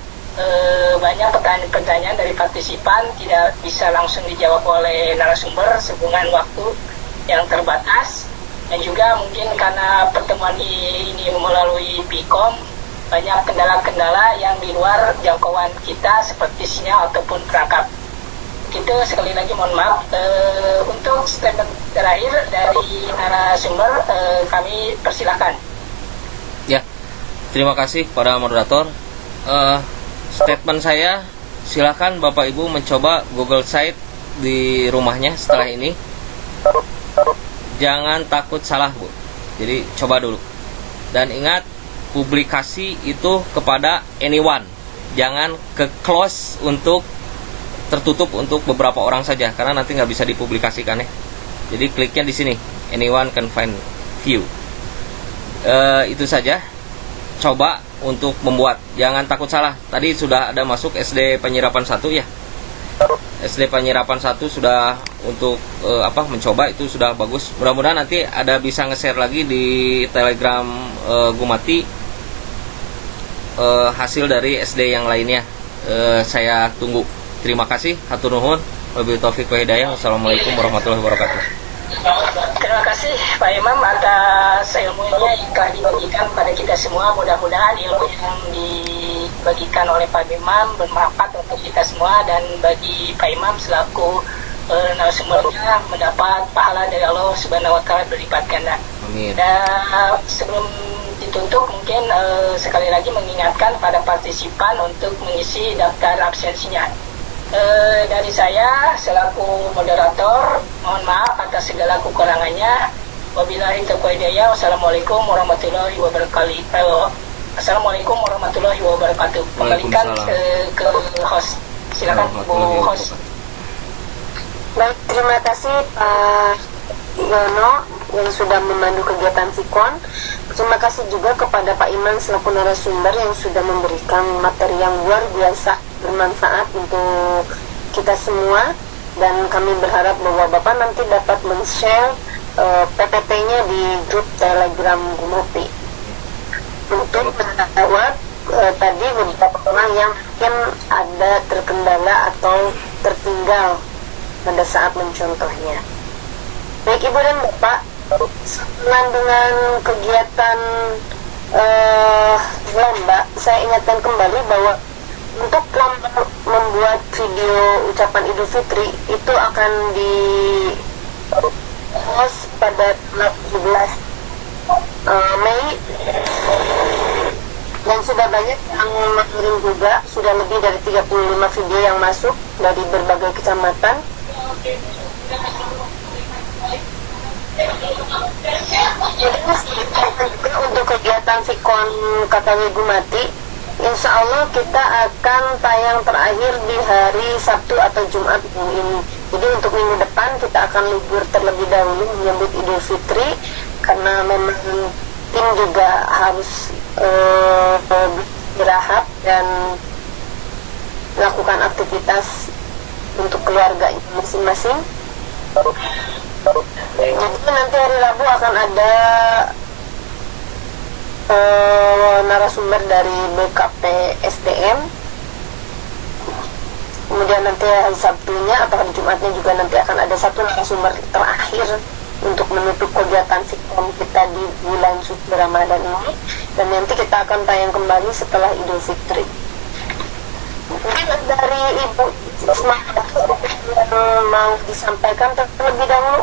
banyak pertanyaan-pertanyaan dari partisipan tidak bisa langsung dijawab oleh narasumber sehubungan waktu yang terbatas, dan juga mungkin karena pertemuan ini melalui Pikom, banyak kendala-kendala yang di luar jangkauan kita seperti sinyal ataupun perangkat. Itu sekali lagi mohon maaf. Untuk statement terakhir dari narasumber, kami persilakan. Ya, terima kasih pada moderator. Statement saya, silakan Bapak Ibu mencoba Google Site di rumahnya setelah ini. Jangan takut salah Bu. Jadi coba dulu. Dan ingat, publikasi itu kepada anyone. Jangan ke close untuk tertutup untuk beberapa orang saja, karena nanti nggak bisa dipublikasikan ya. Jadi kliknya di sini, anyone can find view. Itu saja. Coba untuk membuat, jangan takut salah. Tadi sudah ada masuk SD Penyirapan 1 ya. SD Penyirapan 1 sudah untuk mencoba, itu sudah bagus. Mudah-mudahan nanti ada bisa nge-share lagi di Telegram Gumati hasil dari SD yang lainnya. Saya tunggu. Terima kasih, hatur nuhun. Wabillahi taufiq wa hidayah. Wassalamualaikum warahmatullahi wabarakatuh. Terima kasih Pak Imam atas ilmunya yang telah dibagikan pada kita semua. Mudah-mudahan ilmu yang dibagikan oleh Pak Imam bermanfaat untuk kita semua, dan bagi Pak Imam selaku narasumbernya mendapat pahala dari Allah Subhanahu wa taala berlipat ganda. Amin. Dan sebelum ditutup, mungkin sekali lagi mengingatkan pada partisipan untuk mengisi daftar absensinya. Dari saya selaku moderator, mohon maaf atas segala kekurangannya. Wabillahi taufiq hidayah. Wassalamualaikum warahmatullahi wabarakatuh. Assalamualaikum warahmatullahi wabarakatuh. Kembalikan ke host. Silakan Bu host. Baik, terima kasih Pak Yono yang sudah memandu kegiatan Sikon. Terima kasih juga kepada Pak Iman selaku narasumber yang sudah memberikan materi yang luar biasa bermanfaat untuk kita semua, dan kami berharap bahwa Bapak nanti dapat men-share PPT-nya di grup Telegram Gumopi. Untuk menjawab tadi beberapa orang yang mungkin ada terkendala atau tertinggal pada saat mencontohnya. Baik Ibu dan Bapak, selain dengan kegiatan lomba, saya ingatkan kembali bahwa untuk lomba membuat video ucapan Idul Fitri itu akan di post pada 17 Mei, dan sudah banyak yang mengirim juga, sudah lebih dari 35 video yang masuk dari berbagai kecamatan. Untuk kegiatan Sikon KKW Gumati, insya Allah kita akan tayang terakhir di hari Sabtu atau Jumat minggu ini. Jadi untuk minggu depan kita akan libur terlebih dahulu menyambut Idul Fitri, karena memang tim juga harus beristirahat dan melakukan aktivitas untuk keluarga masing-masing. Jadi nanti hari Rabu akan ada narasumber dari BKP SDM. Kemudian nanti hari Sabtunya atau hari Jumatnya juga nanti akan ada satu narasumber terakhir untuk menutup kegiatan Sikon kita di bulan suci Ramadan ini. Dan nanti kita akan tayang kembali setelah Idul Fitri. Mungkin dari Ibu Isma yang mau disampaikan terlebih dahulu,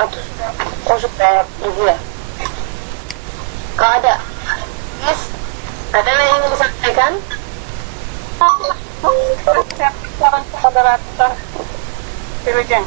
atau sudah pergi ya? Kalau ada, yes, ada yang ingin disampaikan? Moderator Wilujeng.